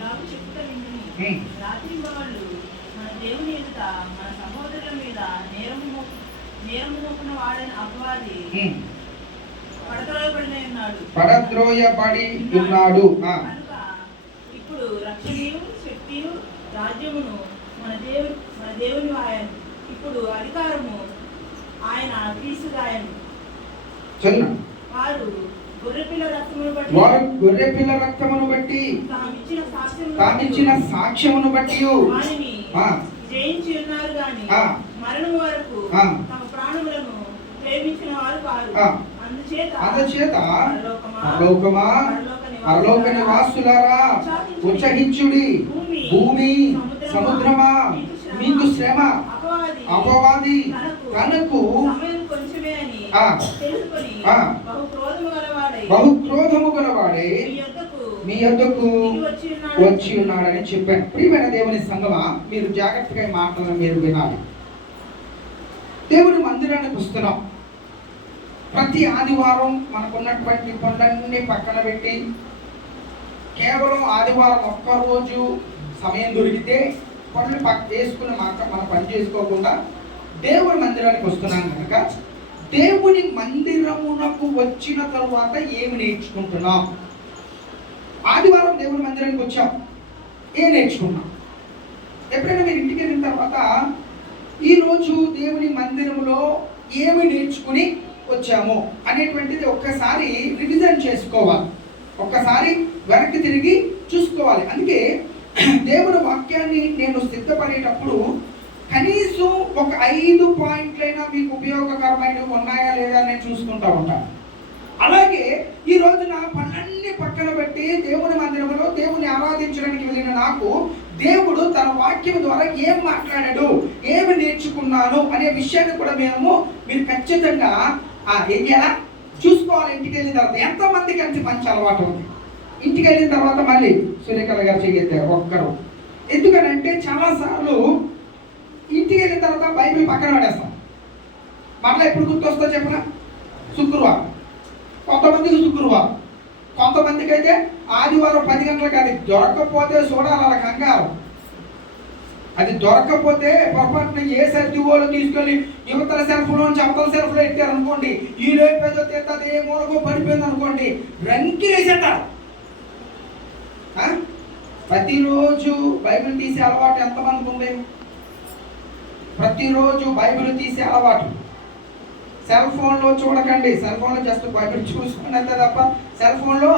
ఇలాగ చెప్పుట వింటుని రాత్రింబవళ్ళు మన దేవుని ఎదుట మన సహోదరుల మీద నేరము మోపిన వాడని అపవాది పడద్రోయబడి ఉన్నాడు. కనుక ఇప్పుడు రక్షణయు శక్తియు రాజ్యమును మన దేవుని ఆయన. ఇప్పుడు అధికారము ఆయన క్రీస్తుదాయను. వారు గొర్రెపిల్ల రక్తమును బట్టి తామిచ్చిన సాక్ష్యమును బట్టి జయించి ఉన్నారు గాని మరణం వరకు తమ ప్రాణములను ప్రేమించిన వారు కాదు. అందుచేత పరలోక నివాసులారా ఉత్సహించుడి. భూమి సముద్రమా మీకు శ్రమ, అపవాది తనకు బహుక్రోధము గలవాడే మీ యొద్దకు వచ్చి ఉన్నాడని చెప్పాను. ప్రియమైన దేవుని సంగమా, మీరు జాగ్రత్తగా ఈ మాటలను మీరు వినాలి. దేవుని మందిరానికి వస్తున్నాం. ప్రతి ఆదివారం మనకున్నటువంటి పనులన్నీ పక్కన పెట్టి కేవలం ఆదివారం ఒక్కరోజు సమయం దొరికితే పనులు వేసుకుని మన పని చేసుకోకుండా దేవుని మందిరానికి వస్తున్నాం కనుక దేవుని మందిరమునకు వచ్చిన తరువాత ఏమి నేర్చుకుంటున్నాం? ఆదివారం దేవుని మందిరానికి వచ్చాం, ఏం నేర్చుకున్నాం? ఎప్పుడైనా మీరు ఇంటికి వెళ్ళిన తర్వాత ఈరోజు దేవుని మందిరంలో ఏమి నేర్చుకుని వచ్చాము అనేటువంటిది ఒక్కసారి రివిజన్ చేసుకోవాలి, ఒక్కసారి వెనక్కి తిరిగి చూసుకోవాలి. అందుకే దేవుని వాక్యాన్ని నేను సిద్ధపడేటప్పుడు కనీసం ఒక 5 పాయింట్లైనా మీకు ఉపయోగకరమైనవి ఉన్నాయా లేదా నేను చూసుకుంటూ ఉంటాను. అలాగే ఈ రోజున పనులన్నీ పక్కన పెట్టి దేవుని మందిరంలో దేవుని ఆరాధించడానికి వెళ్ళిన నాకు దేవుడు తన వాక్యం ద్వారా ఏం మాట్లాడాడు, ఏమి నేర్చుకున్నాను అనే విషయాన్ని కూడా మీరు ఖచ్చితంగా ఏం చేయాలా చూసుకోవాలి. ఇంటికి వెళ్ళిన తర్వాత ఎంతమందికి అంత మంచి అలవాటు ఉంది. ఇంటికి వెళ్ళిన తర్వాత మళ్ళీ సూర్యకళ గారు చేయగలిగారు ఒక్కరు. ఎందుకనంటే చాలాసార్లు ఇంటికి వెళ్ళిన తర్వాత బైబిల్ పక్కన పడేస్తాం. మరలా ఎప్పుడు గుర్తొస్తో చెప్పిన శుక్రవారం, కొంతమందికి శుక్రవారం, కొంతమందికి అయితే ఆదివారం 10 గంటలకు. అది దొరకకపోతే చూడాలి వాళ్ళ కంగారు. అది దొరకకపోతే పొరపాటున ఏ సర్దిగోలు తీసుకెళ్ళి యువతల సెల్ఫ్లో నుంచి అవతల సెల్ఫ్లో ఎట్టారు అనుకోండి, ఈ లేకపోతే తీస్తుంది, ఏ మూలకో పడిపోయింది అనుకోండి, రంకి వేసేస్తారు. ప్రతిరోజు బైబిల్ తీసే అలవాటు ఎంతమందికి ఉంది? ప్రతిరోజు బైబిల్ తీసే అలవాటు. సెల్ ఫోన్లో చూడకండి, సెల్ ఫోన్లో జస్ట్ బైబిల్ చూసుకుని అంతే తప్ప సెల్ ఫోన్లో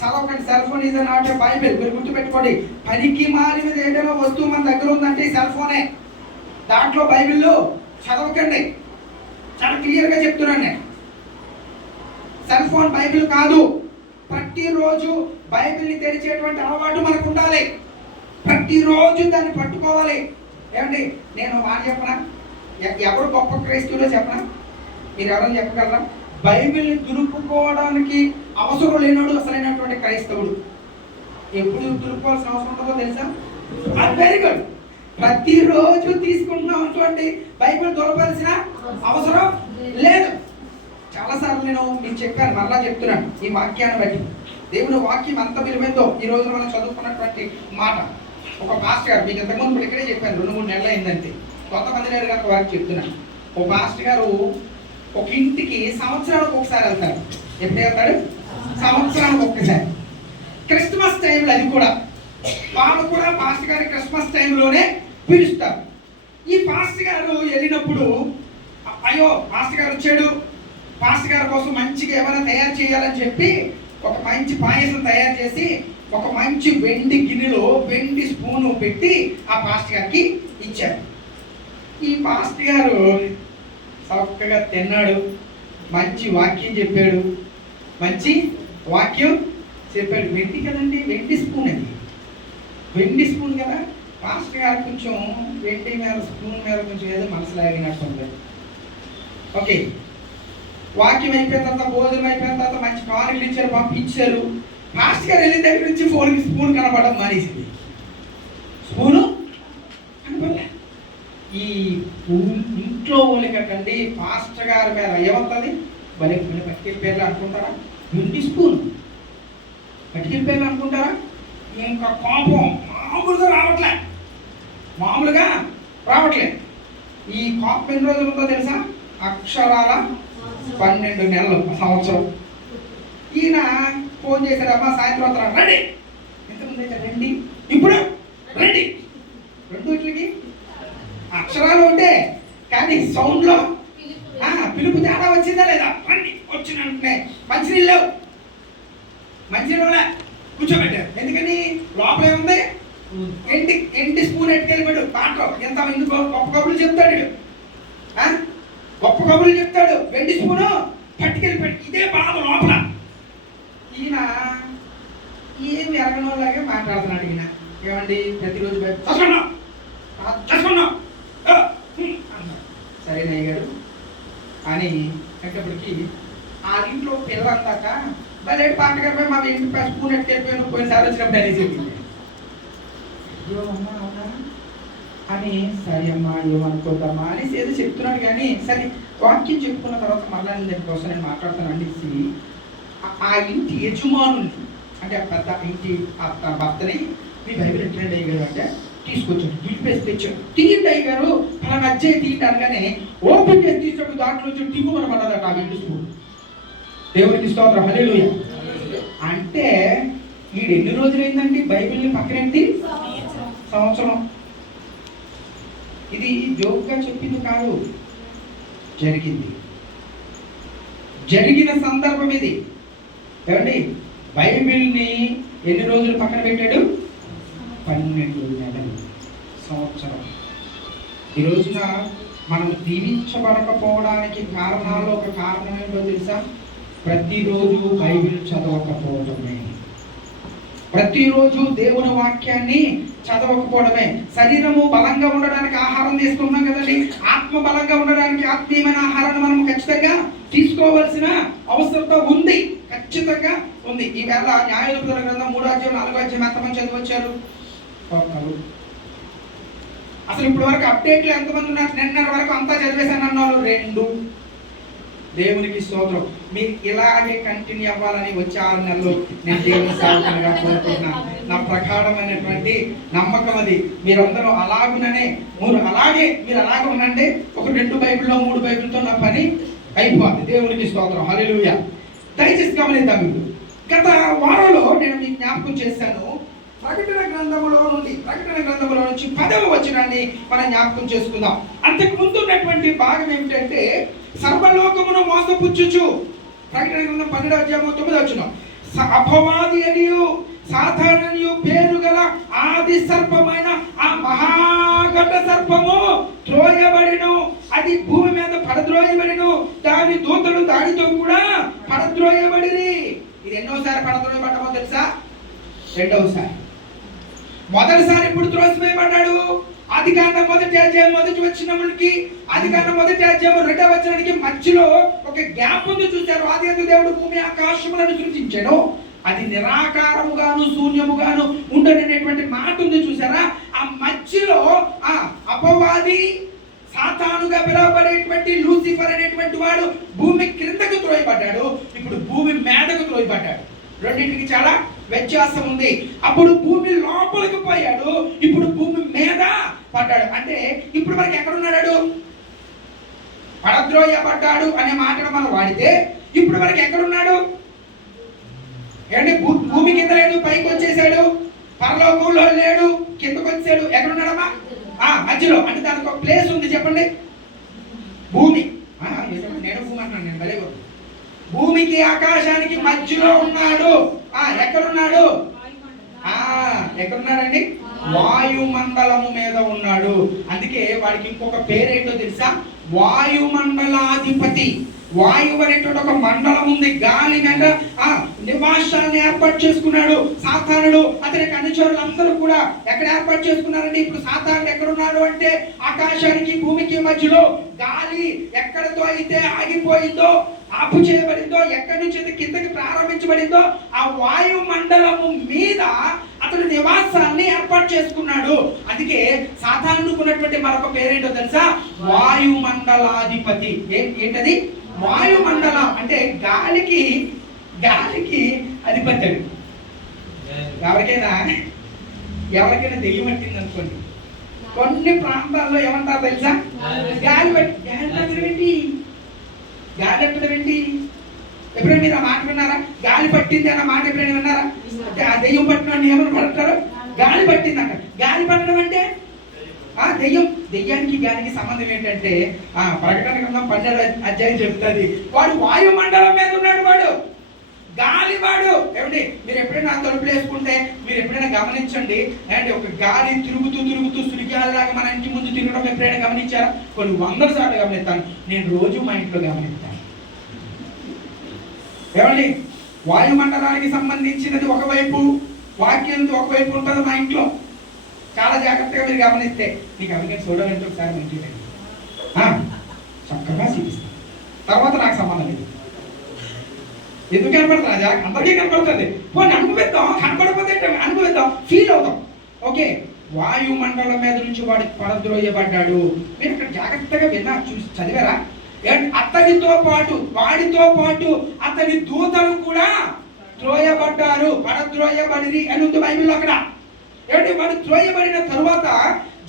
చదవకండి. Cell phone is not a Bible. మీరు గుర్తుపెట్టుకోండి, పనికి మారినది ఏదైనా వస్తువు మన దగ్గర ఉందంటే సెల్ ఫోనే. దాంట్లో బైబిల్లో చదవకండి, చాలా క్లియర్గా చెప్తున్నాను నేను. సెల్ ఫోన్ బైబిల్ కాదు. ప్రతిరోజు బైబిల్ని తెరిచేటువంటి అలవాటు మనకు ఉండాలి. ప్రతిరోజు దాన్ని పట్టుకోవాలి. ఏమండి, నేను మాట చెప్పనా? ఎవరు గొప్ప క్రైస్తవులో చెప్పనా? మీరు ఎవరైనా చెప్పగలరా? బైబిల్ని దురుపుకోవడానికి అవసరం లేనాడు అసలైనటువంటి క్రైస్తవుడు. ఎప్పుడు దురుపుకోవాల్సిన అవసరం ఉంటుందో తెలుసా? Very good. ప్రతిరోజు తీసుకుంటున్నాం అనుకోండి, బైబిల్ దొరకాల్సిన అవసరం లేదు. చాలాసార్లు నేను మీకు చెప్పాను, మరలా చెప్తున్నాను. ఈ వాక్యాన్ని బట్టి దేవుని వాక్యం అంత విలువైందో ఈ రోజు మనం చదువుకున్నటువంటి మాట. ఒక పాస్టర్ గారు, మీకు ఇంతకుముందు ఇక్కడే చెప్పాను, 2-3 నెలలు అయిందంటే, కొంతమంది లేరు కనుక వారికి చెప్తున్నాను. ఒక పాస్టర్ గారు ఒక ఇంటికి సంవత్సరానికి ఒకసారి వెళ్తారు. ఎప్పుడు వెళ్తాడు? సంవత్సరానికి ఒక్కసారి. క్రిస్మస్ టైంలో, అది కూడా వాళ్ళు కూడా పాస్టర్ గారి క్రిస్మస్ టైంలోనే పిలుస్తారు. ఈ పాస్టర్ గారు వెళ్ళినప్పుడు, అయ్యో పాస్టర్ గారు వచ్చాడు, పాస్టర్ గారి కోసం మంచిగా ఏమైనా తయారు చేయాలని చెప్పి ఒక మంచి పాయసం తయారు చేసి ఒక మంచి వెండి గిన్నెలో వెండి స్పూను పెట్టి ఆ పాస్టర్ గారికి ఇచ్చారు. ఈ పాస్టర్ గారు చక్కగా తిన్నాడు, మంచి వాక్యం చెప్పాడు, మంచి వాక్యం చెప్పాడు. వెండి కదండి, వెండి స్పూన్ అది, వెండి స్పూన్ కదా. పాస్టర్ గారు కొంచెం వెండి మీద స్పూన్ మీద కొంచెం ఏదో మనసు లాగినట్టుంది. ఓకే, వాక్యం అయిపోయిన తర్వాత, భోజనం అయిపోయిన తర్వాత మంచి కానుకలు ఇచ్చారు, పంపించారు. మాస్టర్ గారు వెళ్ళిన దగ్గర నుంచి ఫోన్కి స్పూన్ కనపడడం మానేసింది. స్పూను కనపడలే. ఈ ఇంట్లో వాళ్ళకండి పాస్టర్ గారి మీద ఏమవుతుంది? భలే పట్టుకెళ్ళి పేర్లు అనుకుంటారా? వెండి స్పూన్ పట్టుకెళ్ళి పేర్లు అనుకుంటారా? ఏం ఇంకా కోపం మామూలుగా రావట్లే. ఈ కోపం ఎన్ని రోజులు ఉందో తెలుసా? అక్షరాల 12 నెలలు, సంవత్సరం. ఈయన ఫోన్ చేశాడమ్మా, సాయంత్రం వస్తారా, రండి. ఎంతమంది రండి, ఇప్పుడు రండి. రెండుట్లకి అక్షరాలు ఉంటే కానీ సౌండ్లో పిలుపు తేడా వచ్చిందా లేదా? రండి. వచ్చిన వెంటనే మంచినీళ్ళు కూర్చోబెట్టారు. ఎందుకని? లోపల ఏముంది? ఎంటి స్పూన్ ఎట్టుకెళ్ళిపోయాడు. పాటలో ఎంత ఎందుకో గొప్ప కబుర్లు చెప్తాడు, వెండి స్పూను పట్టుకెళ్ళిపోయాడు. ఇదే బాధ లోపల. ఈయన ఏమి ఎరగనోలాగే మాట్లాడుతున్నాడు. ఈయన ఏమండి ప్రతిరోజు చేసుకున్నాం సరేనయ్య గారు అని అనేటప్పటికి ఆ ఇంట్లో పిల్లలందాక భలే పాటగారిపై మా ఇంటి స్పూన్ ఎట్టుకెళ్ళిపోయాను పోయినసారి వచ్చినప్పుడు అనేసి అమ్మా అవునా అని, సరే అమ్మా ఏమనుకోద్దమ్మా అనేసి ఏదో చెప్తున్నాడు. కానీ సరే వాక్యం చెప్పుకున్న తర్వాత మళ్ళీ దానికోసం నేను మాట్లాడుతాను అనేసి ఆ ఇంటి యజమానులు అంటే ఆ పెద్ద ఇంటి భర్తని మీ బైబిల్ ఎట్లండి అయ్య గారు అంటే తీసుకొచ్చాడు. దులిపేసి తెచ్చాడు. తీయండి అయ్య గారు అలా నచ్చే తీయండి అనగానే ఓపెన్ చేసి తీసినప్పుడు దాంట్లో వచ్చి టింగుమని పడ్డదట ఆ ఇంటి స్కూల్. దేవుడికి స్తోత్రం, హల్లెలూయా. అంటే వీడు ఎన్ని రోజులైందండి బైబిల్ని పక్కనెట్టి? సంవత్సరం. ఇది జోక్గా చెప్పింది కాదు, జరిగిన సందర్భం ఇది. ఏమండి బైబిల్ని ఎన్ని రోజులు పక్కన పెట్టాడు? 12 నెలలు, సంవత్సరం. ఈ రోజున మనం దీవించబడకపోవడానికి కారణాల్లో ఒక కారణం ఏంటో తెలుసా? ప్రతిరోజు బైబిల్ చదవకపోవడమే, ప్రతిరోజు దేవుని వాక్యాన్ని చదవకపోవడమే. శరీరము బలంగా ఉండడానికి ఆహారం తీసుకుంటున్నాం కదండి, ఆత్మ బలంగా ఉండడానికి ఆత్మీయమైన ఆహారాన్ని మనం ఖచ్చితంగా తీసుకోవాల్సిన అవసరత ఉంది, ఖచ్చితంగా ఉంది. ఈవేళ న్యాయాధిపతుల గ్రంథం 3వ అధ్యాయం 4వ అధ్యాయం ఎంతమంది చదివచ్చారు? ఒక్కరు. అసలు ఇప్పటి వరకు అప్డేట్లు ఎంతమంది ఉన్నారు? నిన్నటి వరకు అంతా చదివేశాను అన్నారు 2. దేవునికి స్తోత్రం. మీరు ఇలాగే కంటిన్యూ అవ్వాలని వచ్చే 6 నెలలు నేను దేవుని సేవకునిగా కోరుకుంటున్నాను. నా ప్రగాఢమైనటువంటి నమ్మకం అది. మీరందరూ మీరు అలాగే ఉండండి. ఒక 2 బైబిల్లో 3 బైబిల్తో నా పని అయిపోద్ది. దేవునికి స్తోత్రం, హల్లెలూయా. దయచేసి గమనిద్దాం. మీరు గత వారంలో నేను మీకు జ్ఞాపకం చేశాను. ప్రకటన గ్రంథములో నుంచి 10వ వచనాన్ని మనం జ్ఞాపకం చేసుకుందాం. అంతకు ముందు ఉన్నటువంటి భాగం ఏమిటంటే సర్వలోకమును మోసపుచ్చుచు, ప్రకటన గ్రంథం 12వ అధ్యాయం 9వ వచనం, అపవాది అనియు సాతాననియు పేరు గల ఆది సర్పమైన ఆ మహాఘట సర్పము త్రోయబడిను, అది భూమి మీద పడద్రోయబడిను, దాని దూతలు దానితో కూడా పడద్రోయబడిరి. ఇది ఎన్నోసారి పడద్రోయబడ్డామో తెలుసా? 2వసారి. మొదటిసారి ఇప్పుడు త్రోసివేయబడ్డాడు. ఆదికాండం 1వ అధ్యాయం మొదటి వచనానికి, ఆదికాండం 1వ అధ్యాయం 2వ వచనానికి మధ్యలో ఒక గ్యాప్ ఉంది చూశారు. ఆదియందు దేవుడు భూమి ఆకాశములను సృజించాడు. అది నిరాకారముగాను శూన్యముగాను ఉండననేటువంటి మాట ఉంది చూసారా? ఆ మధ్యలో ఆ అపవాది సాతానుగా పిలువబడేటువంటి లూసిఫర్ అనేటువంటి వాడు భూమి క్రిందకు త్రోయబడ్డాడు. ఇప్పుడు భూమి మీదకు త్రోయబడ్డాడు. రెండింటికి చాలా వ్యత్యాసం ఉంది. అప్పుడు భూమి లోపలికి పోయాడు, ఇప్పుడు భూమి మీద పడ్డాడు. అంటే ఇప్పుడు మనకి ఎక్కడున్నాడు? పడద్రోయబడ్డాడు అనే మాటను మనం వాడితే ఇప్పుడు మనకి ఎక్కడున్నాడు? ఏంటి? భూమి కింద లేదు, పైకి వచ్చేసాడు. పరలోకంలో లేడు, కిందకు వచ్చాడు. ఎక్కడున్నాడమ్మా? మధ్యలో. అంటే దానికి ఒక ప్లేస్ ఉంది, చెప్పండి. భూమి. నేను భూమి అంటున్నాను, నేను భలే. భూమికి ఆకాశానికి మధ్యలో ఉన్నాడు. ఎక్కడున్నాడు? ఎక్కడున్నాడండి? వాయుమండలము మీద ఉన్నాడు. అందుకే వాడికి ఇంకొక పేరేంటో తెలుసా? వాయుమండలాధిపతి. వాయువు అనేటువంటి ఒక మండలం ఉంది, గాలి మీద నివాసాన్ని ఏర్పాటు చేసుకున్నాడు సాతానుడు. అతనికి అనుచరులు అందరూ కూడా ఎక్కడ ఏర్పాటు చేసుకున్నారండి? ఇప్పుడు సాతానుడు ఎక్కడున్నాడు అంటే ఆకాశానికి భూమికి మధ్యలో. గాలి ఎక్కడితో అయితే ఆగిపోయిందో, ఆపు చేయబడిందో, ఎక్కడి నుంచి అయితే కిందకి ప్రారంభించబడిందో ఆ వాయు మండలము మీద అతడు నివాసాన్ని ఏర్పాటు చేసుకున్నాడు. అందుకే సాతానుడికి ఉన్నటువంటి మరొక పేరేంటో తెలుసా? వాయుమండలాధిపతి. ఏంటది? వాయుమండలం అంటే గాలికి అధిపతి. ఎవరికైనా ఎవరికైనా దెయ్యం పట్టింది అనుకోండి, కొన్ని ప్రాంతాల్లో ఏమంటారు తెలుసా? గాలి పట్టడం ఏంటి? ఎప్పుడైనా మీరు ఆ మాట విన్నారా? గాలి పట్టింది అన్న మాట ఎప్పుడైనా విన్నారా? దెయ్యం పట్టిన ఏమని పడతారు? గాలి పట్టింది అంట. గాలి పట్టడం అంటే దెయ్యానికి గాలికి సంబంధం ఏంటంటే ప్రకటన గ్రంథం 12వ అధ్యాయం చెప్తుంది, వాడు వాయుమండలం మీద ఉన్నాడు, వాడు గాలివాడు. ఏమండి, మీరు ఎప్పుడైనా తలుపులు వేసుకుంటే మీరు ఎప్పుడైనా గమనించండి, అంటే ఒక గాలి తిరుగుతూ సుడిగాలిలాగా మన ఇంటి ముందు తిరగడం ఎప్పుడైనా గమనించారా? కొన్ని 100 సార్లు గమనిస్తాను. నేను రోజు మా ఇంట్లో గమనిస్తాను. ఏమండి, వాయుమండలానికి సంబంధించినది ఒకవైపు, వాక్యం ఒకవైపు ఉంటుంది మా ఇంట్లో. చాలా జాగ్రత్తగా మీరు గమనిస్తే మీకు ఎవరికైనా చూడాలంటే ఒకసారి మా ఇంటికి చక్కగా చూపిస్తాను. తర్వాత నాకు సంబంధం లేదు. ఎందుకు కనపడుతుంది? అందరికీ కనపడుతుంది. పోనీ అనుభవిద్దాం, కనపడకపోతే అనుభవిద్దాం, ఫీల్ అవుతాం. ఓకే, వాయుమండలం మీద నుంచి వాడు పడద్రోయబడ్డాడు. మీరు అక్కడ జాగ్రత్తగా విన్నా, చూసి చదివారా? అతనితో పాటు వాడితో పాటు అతని దూతలు కూడా త్రోయబడ్డారు, పడద్రోయబడి అని ఉంది బైబిల్లో. అక్కడ ఏంటి, వాడు త్రోయబడిన తరువాత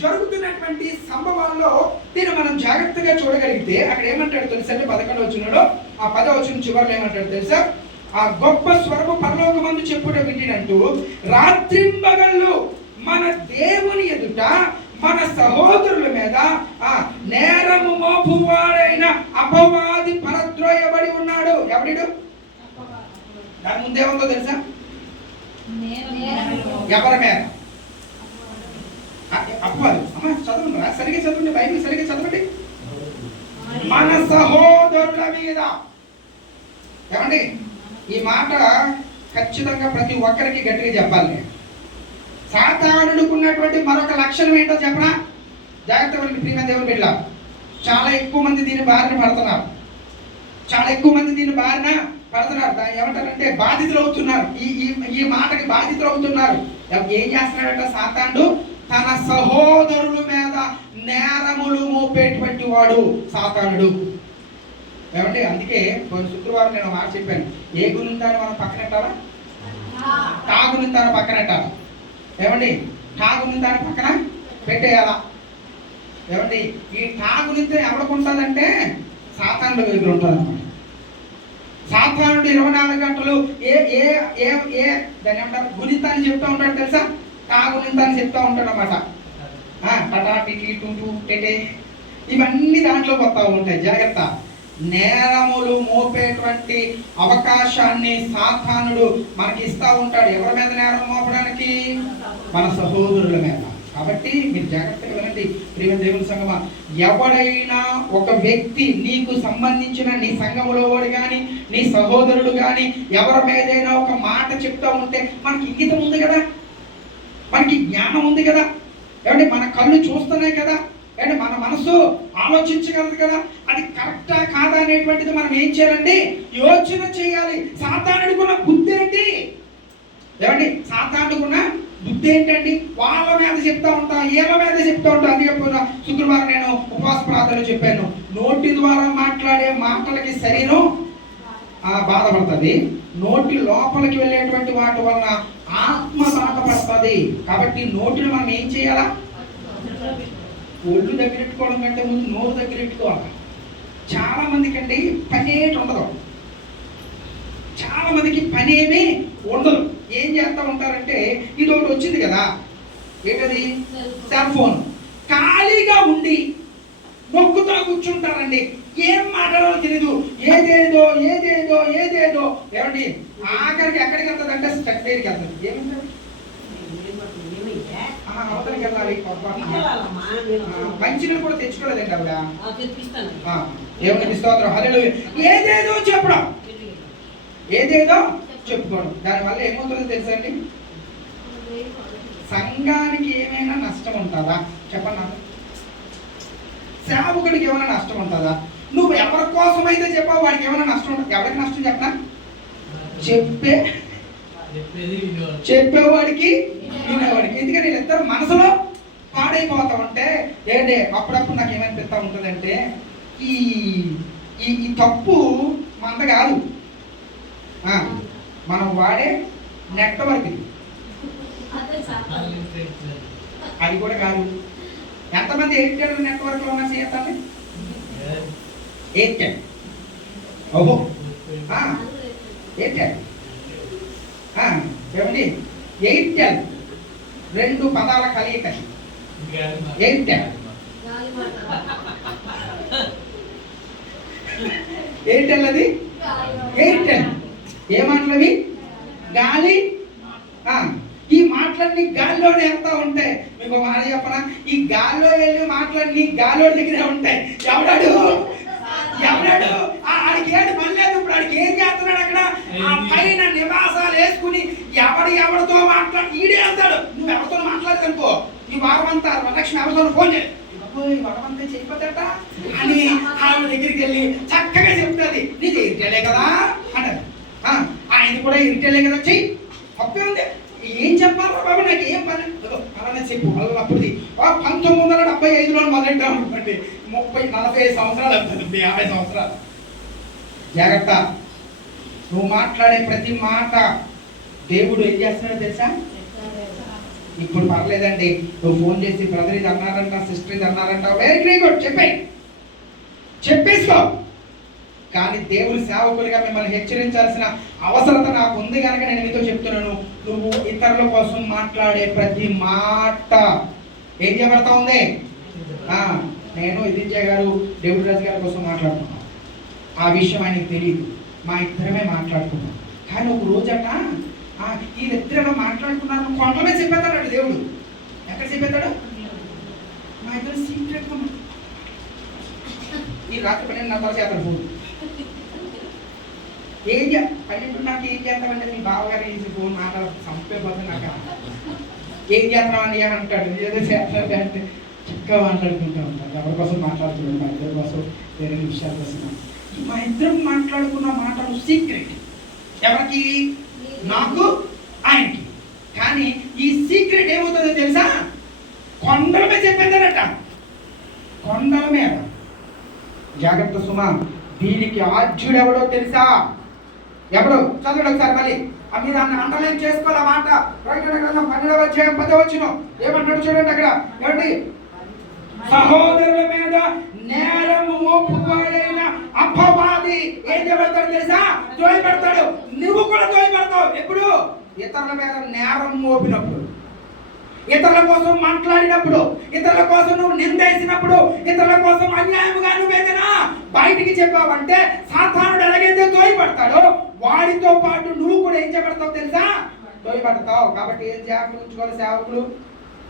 జరుగుతున్నటువంటి సంభవాల్లో దీన్ని మనం జాగ్రత్తగా చూడగలిగితే అక్కడ ఏమంటాడు తెలుసా? 11వ వచనంలో, ఆ 10వ వచనం చివరిలో ఏమంటాడు తెలుసా? ఆ గొప్ప స్వరము పరలోకమందు చెప్పుట వింటినంటూ, రాత్రింబగళ్ళు మన దేవుని ఎదుట మన సహోదరుల మీద నేరము మోపువాడైన అపవాది పరద్రోయబడి ఉన్నాడు. ఎవడు? దాని ముందేముందో తెలుసా? ఎవరి మీద? అపవాది. అమ్మ చదవండి, సరిగ్గా చదవండి, బైబిల్ సరిగ్గా చదవండి. మన సహోదరుల మీద. ఏమండి, ఈ మాట ఖచ్చితంగా ప్రతి ఒక్కరికి గట్టిగా చెప్పాలి. సాతానుడుకున్నటువంటి మరొక లక్షణం ఏంటో చెప్పనా? జాగ్రత్త ప్రియమైన దేవుని బిడ్డ, చాలా ఎక్కువ మంది దీని బారిన పడుతున్నారు. ఏమంటారంటే బాధితులు అవుతున్నారు. ఈ మాటకి బాధితులు అవుతున్నారు. ఏం చేస్తున్నాడంట సాతానుడు? తన సహోదరుల మీద నేరములు మోపేటువంటి వాడు సాతానుడు. ఏమంటే అందుకే కొన్ని శుక్రవారం నేను మాట చెప్పాను, ఏ గుణింతాన్ని మనం పక్కనెట్టాలా? తాగునింతాన్ని పక్కనెట్టాలా? ఏమండి, తాగునింతాన్ని పక్కన పెట్టేయాలా? ఏమండి, ఈ తాగునింత ఎవరికి ఉంటుందంటే సాతానుడు దగ్గర ఉంటుంది అన్నమాట. సాతానుడు 24 గంటలు దాన్ని ఏమంటారు, గుణింతాన్ని చెప్తూ ఉంటాడు తెలుసా? తాగునింతాన్ని చెప్తూ ఉంటాడు అన్నమాట. టటా టిటి టూ టెటే ఇవన్నీ దాంట్లోకి వస్తూ ఉంటాయి. జాగ్రత్త. నేరములు మోపేటువంటి అవకాశాన్ని సాతానుడు మనకి ఇస్తూ ఉంటాడు. ఎవరి మీద నేరం మోపడానికి? మన సహోదరుల మీద. కాబట్టి మీరు జాగ్రత్తగా వినండి ప్రియమైన దేవుని సంగమా. ఎవడైనా ఒక వ్యక్తి నీకు సంబంధించిన నీ సంఘములో వాడు కానీ నీ సహోదరుడు కానీ ఎవరి మీదైనా ఒక మాట చెప్తూ ఉంటే మనకి ఇంగితం ఉంది కదా, మనకి జ్ఞానం ఉంది కదా, ఏమంటే మన కళ్ళు చూస్తున్నాయి కదా, అంటే మన మనసు ఆలోచించగలదు కదా, అది కరెక్టా కాదా అనేటువంటిది మనం ఏం చేయాలండి? యోచన చేయాలి. సాతానుడుకున్న బుద్ధి ఏంటి? ఏమండి, సాతానుడుకున్న బుద్ధి ఏంటండి? వాళ్ళ మీద చెప్తా ఉంటా, ఏళ్ళ మీద చెప్తా ఉంటా. అందుకే శుక్రవారం నేను ఉపవాస ప్రార్థనలు చెప్పాను, నోటి ద్వారా మాట్లాడే మాటలకి శరీరం బాధపడుతుంది, నోటి లోపలికి వెళ్ళేటువంటి వాటి వలన ఆత్మ బాధపడుతుంది. కాబట్టి నోటిని మనం ఏం చేయాలా? ఒళ్ళు దగ్గర పెట్టుకోవడం కంటే ముందు నోరు దగ్గర పెట్టుకోవాలి. చాలా మందికి అండి పని ఏటి ఉండదు, చాలా మందికి పని ఏమీ ఉండదు. ఏం చేస్తూ ఉంటారంటే ఇది ఒకటి వచ్చింది కదా, ఏంటది? Cell phone. ఖాళీగా ఉండి నొక్కుతో కూర్చుంటారండి, ఏం మాట్లాడాలో తెలియదు, ఏదేదో ఏదేదో ఏదేదో. ఏమండి, ఆఖరికి ఎక్కడికి వెళ్తుందంటే స్టక్ దగ్గరికి వెళ్తుంది. ఏమంటారు? అవతలకి వెళ్ళాలి. మంచినీళ్ళు కూడా తెచ్చుకోలేదండి ఆవిడ. దేవునికి స్తోత్రం, హల్లెలూయా. ఏదేదో చెప్పడం, ఏదేదో చెప్పుకోవడం, దానివల్ల ఏమవుతుందో తెలుసా అండి? సంఘానికి ఏమైనా నష్టం ఉంటుందా చెప్పండి నాకు? సేవకుడికి ఏమైనా నష్టం ఉంటుందా? నువ్వు ఎవరి కోసం అయితే చెప్పావు వాడికి ఏమైనా నష్టం ఉంటుంది? ఎవరికి నష్టం చెప్పనా? చెప్పేవాడికి వినేవాడికి. ఎందుకంటే వీళ్ళిద్దరు మనసులో పాడైపోతా ఉంటే ఏంటి అప్పుడప్పుడు నాకు ఏమనిపిస్తూ ఉంటుందంటే ఈ ఈ తప్పు మంద కాదు, మనం వాడే నెట్వర్క్ ఇది. అది కూడా కాదు. ఎంతమంది ఎయిర్టెల్ నెట్వర్క్లో ఉన్న చేయాలి? ఎయిర్టెల్. ఓహో, ఎయిర్టెల్ ఏమండి? ఎయిర్టెల్ రెండు పదాల కలయిక. ఎయిర్టెల్ ఎయిర్టెల్ అది ఎయిర్టెల్. ఏ మాటలవి? గాలి. ఈ మాటలన్నీ గాల్లోనే వెళ్తా ఉంటాయి. మీకు మాట చెప్పనా? ఈ గాల్లో వెళ్ళి మాటలన్నీ గాల్లో దగ్గరే ఉంటాయి. ఎవడాడు ఆడికి ఏడు పని లేదు. ఇప్పుడు ఆడికి ఏం చేస్తున్నాడు అక్కడ? ఆ పైన నివాసాలు వేసుకుని ఎవరితో ఈడే వెళ్తాడు. నువ్వు ఎవరితో మాట్లాడదనుకో, ఈ వారం అంతా వరలక్ష్మి ఎవరితో ఫోన్ చేయి, వరమంతా చేయకపోతేట అని ఆవిడ దగ్గరికి వెళ్ళి చక్కగా చెప్తుంది. నీకు ఇరిటేలే కదా అంటారు. ఆయన కూడా ఇరిటేలే కదా, చెయ్యి, తప్పే ఉంది. ఏం చెప్పాలి బాబు, నాకు ఏం పని అలానే చెప్పు. అప్పుడుది 1975లో మొదలెట్టాం అనుకోండి, 30-40 సంవత్సరాలు అవుతుంది, 50 సంవత్సరాలు. జాగ్రత్త. నువ్వు మాట్లాడే ప్రతి మాట దేవుడు ఏం చేస్తున్నాడో తెలుసా? ఇప్పుడు పర్లేదండి, నువ్వు ఫోన్ చేసి బ్రదర్ ఇది అన్నారంట, సిస్టర్ ఇది అన్నారంట, వెరీ గుడ్, చెప్పేసుకో. కానీ దేవుని సేవకులుగా మిమ్మల్ని హెచ్చరించాల్సిన అవసరత నాకు ఉంది కనుక నేను మీతో చెప్తున్నాను. నువ్వు ఇతరుల కోసం మాట్లాడే ప్రతి మాట ఏం చేయబడతా ఉంది? నేను విద్య గారు దేవుడి రాజు గారి కోసం మాట్లాడుతున్నాను. ఆ విషయం ఆయనకు తెలియదు, మా ఇద్దరమే మాట్లాడుకున్నాం. కానీ ఒక రోజట వీళ్ళిద్దరు మాట్లాడుకున్నారు, కొండమే చెప్పేస్తాడు దేవుడు. ఎక్కడ చెప్పేస్తాడు? మా ఇద్దరు సీక్రెట్గా ఈ రాత్రి 12:30 చేస్తారు ఫోన్. ఏం 12 నాకు ఏం చేస్తామంటే మీ బావగారు వేసి ఫోన్ మాట్లాడ సంపేపోతే నాకు ఏం చేస్తామని అంటాడు. ఏదో చేస్తాడు అంటే చక్కగా మాట్లాడుకుంటూ ఉంటాడు. ఎవరి కోసం మాట్లాడుతున్నాడు? మా ఇద్దరి కోసం, వేరే విషయాల కోసం. మా ఇద్దరం మాట్లాడుకున్న మాటలు సీక్రెట్. ఎవరికి? నాకు, ఆయనకి. కానీ ఈ సీక్రెట్ ఏమవుతుందో తెలుసా? కొండల మీద చెప్పేదనట, కొండల మీద. జాగ్రత్త సుమా. దీనికి ఆద్యుడు ఎవడో తెలుసా? ఎవడు? చదవండి ఒకసారి మళ్ళీ. మీరు దాన్ని అండర్లైన్ చేసుకోవాలి. ఆ మాట ప్రకటన గ్రంథం 12వ అధ్యాయం 10వ వచనం ఏమంటాడు చూడండి. అక్కడ ఏమండి? సహోదరుల మీద నేరము మోపువాడైన అపవాది ఏం చేయబడతాడు తెలుసా? తోయబడతాడు. నువ్వు కూడా తోయబడతావు. ఎప్పుడు? ఇతరుల మీద నేరం మోపినప్పుడు, ఇతరుల కోసం మాట్లాడినప్పుడు, ఇతరుల కోసం నువ్వు నిందేసినప్పుడు, ఇతరుల కోసం అన్యాయముగా నువ్వేదైనా బయటికి చెప్పావంటే సాతానుడు ఎలాగైతే తోయబడతాడో వాడితో పాటు నువ్వు కూడా ఏం చేయబడతావు తెలుసా? తోయబడతావు. కాబట్టి ఏం జాగ్రత్త ఉంచుకోవాలి? సేవకులు,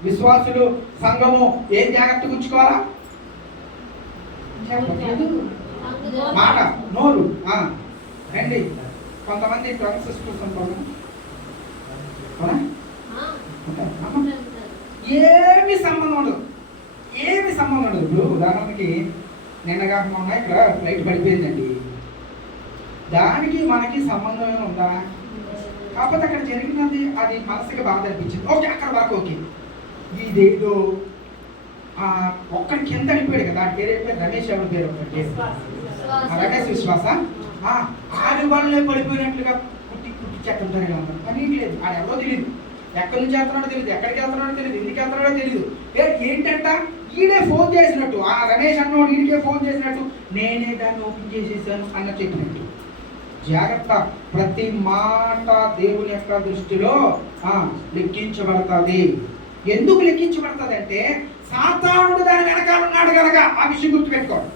విశ్వాసులు, సంఘము ఏం జాగ్రత్త ఉంచుకోవాలా? మాట, నోరు. రండి, కొంతమంది ట్రంక్స్ చూస్తుంటారు, ఏమి సంబంధం ఉండదు. ఇప్పుడు ఉదాహరణకి నిన్నగా మొన్న ఇక్కడ ఫ్లైట్ పడిపోయిందండి. దానికి మనకి సంబంధం ఏమైనా ఉందా? కాకపోతే అక్కడ జరిగినది అది మనసుకి బాధ అనిపించింది. ఓకే, అక్కడ వరకు ఓకే. ఇదేదో ఒక్కడి కింద అడిపోయాడు కదా, దాని పేరు అయిపోయి రమేష్ ఎవరి పేరు? ఒకటి రమేష్ విశ్వాస. ఆడి వాళ్ళే పడిపోయినట్లుగా కుట్టి చెక్కంటారు కదా, పని లేదు. ఆడ ఎవరో తెలియదు, ఎక్కడి నుంచి వెళ్తున్నాడో తెలియదు, ఎక్కడికి వెళ్తున్నాడో తెలియదు, ఎందుకు వెళ్తున్నాడో తెలియదు. ఏంటంట? ఈడే ఫోన్ చేసినట్టు, ఆ రమేష్ అన్నోడు ఈడికే ఫోన్ చేసినట్టు, నేనే దాన్ని ఓపెన్ చేసేసాను అన్న చెప్పినట్టు. జాగ్రత్త. ప్రతి మాట దేవుని యొక్క దృష్టిలో లెక్కించబడుతుంది. ఎందుకు లెక్కించబడుతుంది అంటే సాతానుడు దాని వెనకాల ఉన్నాడు కనుక. ఆ విషయం గుర్తుపెట్టుకోండి.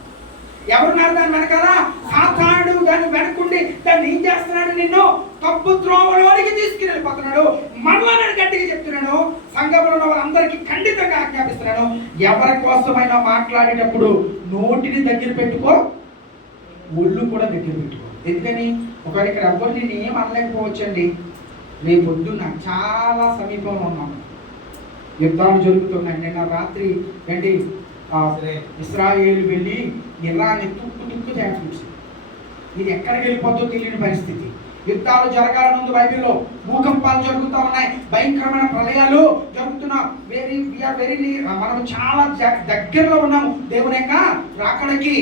ఎవరున్నారు దాని వెనకాల? సాతానుడు దాన్ని వెనకుండి దాన్ని ఏం చేస్తున్నాడు? నిన్ను తప్పు త్రోవలోనికి తీసుకెళ్ళిపోతున్నాడు. మరలా నేను గట్టిగా చెప్తున్నాను, సంఘంలో ఉన్న వాళ్ళందరికీ ఖండితంగా ఆజ్ఞాపిస్తున్నాను, ఎవరి కోసమైనా మాట్లాడేటప్పుడు నోటిని దగ్గర పెట్టుకో, ఒళ్ళు కూడా దగ్గర పెట్టుకో. ఎందుకని? ఒకవేళ ఇక్కడ ఎవ్వరు నేను ఏం అనలేకపోవచ్చండి. రేపు పొద్దున్న చాలా సమీపంలో ఉన్నాను, యుద్ధాలు జరుగుతున్నాయి. నిన్న రాత్రి ఏంటి ఇస్రాయేల్ వెళ్ళి ఇరాన్ని తుక్కు చేసి, ఇది ఎక్కడికి వెళ్ళిపోతుందో తెలియని పరిస్థితి. యుద్ధాలు జరగాల ముందు బైబిల్లో భూకంపాలు జరుగుతూ ఉన్నాయి, భయంకరమైన ప్రళయాలు జరుగుతున్నాం. మనం చాలా దగ్గరలో ఉన్నాము దేవుని యొక్క రాకడకి.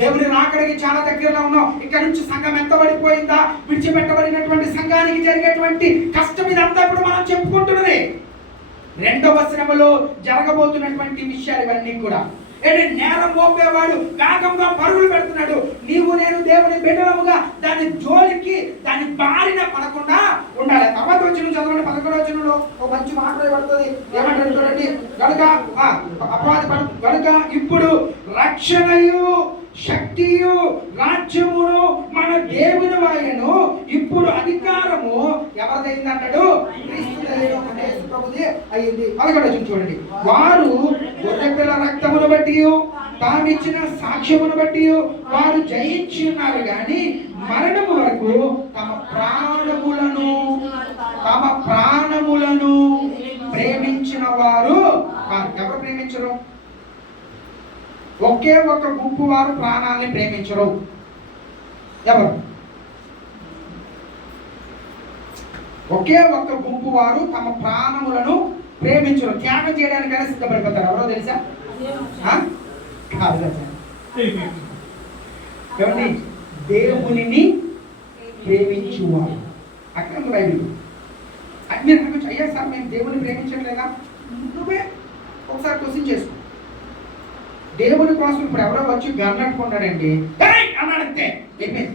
దేవుని రాకడికి చాలా దగ్గరలో ఉన్నాం. ఇక్కడ నుంచి సంఘం ఎంతబడిపోయిందా, విడిచిపెట్టబడినటువంటి సంఘానికి జరిగేటువంటి కష్టం ఇదంతా ఇప్పుడు మనం చెప్పుకుంటున్నది. రెండవ శ్రమలో జరగబోతున్నటువంటి విషయాలు ఇవన్నీ కూడా. నేరం మోపేవాడు వేగంగా పరుగులు పెడుతున్నాడు. నీవు నేను దేవుని బిడ్డలముగా దాని జోలికి దాని బారిన పడకుండా ఉండాలి. తర్వాత వచ్చిన చదవండి 11వ వచనంలో ఒక మంచి మాట పడుతుంది. ఏమంటారు చూడండి. కనుక అపవాది కనుక ఇప్పుడు రక్షణయు శక్తియు రాజ్యమును మన దేవుని వాయను ఇప్పుడు అధికారము ఎవరిదైందంటాడు? అయింది. 11వ వచనం చూడండి. వారు గొర్రెపిల్ల రక్తమును బట్టి తామిచ్చిన సాక్ష్యమును బట్టి వారు జయించి ఉన్నారు గాని మరణము వరకు తమ ప్రాణములను ప్రేమించిన వారు ఎవరు ప్రేమించరు? ఒకే ఒక గుంపు వారు ప్రాణాన్ని ప్రేమించరు. ఎవరు? ఒకే ఒక్క గుంపు వారు తమ ప్రాణములను ప్రేమించరు. త్యాగం చేయడానికైనా సిద్ధపడిపోతారు. ఎవరో తెలుసా? దేవునిని ప్రేమించువారు. అక్కడ బైబిల్ అన్ని రకం. అయ్యా సార్ మేము దేవుని ప్రేమించట్లేదా? నువ్వే ఒకసారి క్వశ్చన్ చేసుకో. దేవుని కోసం ఇప్పుడు ఎవరో వచ్చి గన్నట్టుకున్నాడండి అన్నాడంతే ఏంటండి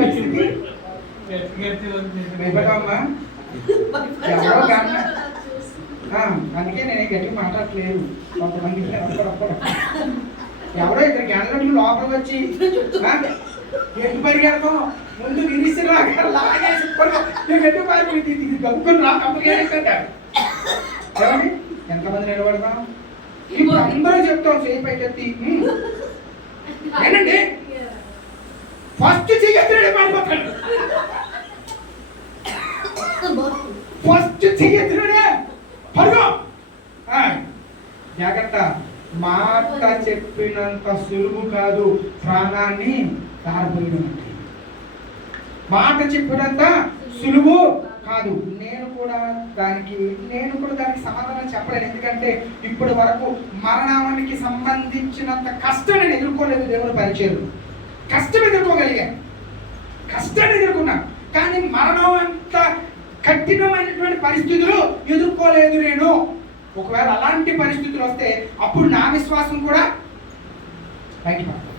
పరిస్థితి? ఎవరో గన్న. అందుకే నేను గట్టి మాట్లాడట్లేదు. కొంతమంది ఎవరో ఇద్దరు గన్నట్లు లోపలికి వచ్చి ఎటు పరిగెడతాం ముందు నిరీశ్వరు లాగేసి గట్టి పరి గమ్ముకుని రా కంపెనీ. ఎంతమంది నిలబడతాం? ఇప్పుడు అందరూ చెప్తాం చేయి పైకెత్తి. ఏనండి ఫస్ట్ చెయ్యెత్తుడే పడిపోతాడు. ఫస్ట్ చెయ్యెత్తుడే పడుకో. జాగ్రత్త. మాట చెప్పినంత సులువు కాదు ప్రాణాన్ని దారిపోయినంత. మాట చెప్పినంత సులువు కాదు. నేను కూడా దానికి సమాధానం చెప్పలేను. ఎందుకంటే ఇప్పటి వరకు మరణానికి సంబంధించినంత కష్టం నేను ఎదుర్కోలేదు. దేవుని పరిచయం కష్టం ఎదుర్కోగలిగా, కష్టాన్ని ఎదుర్కొన్నాను. కానీ మరణం అంత కఠినమైనటువంటి పరిస్థితులు ఎదుర్కోలేదు నేను. ఒకవేళ అలాంటి పరిస్థితులు వస్తే అప్పుడు నా విశ్వాసం కూడా బయటపడతాను.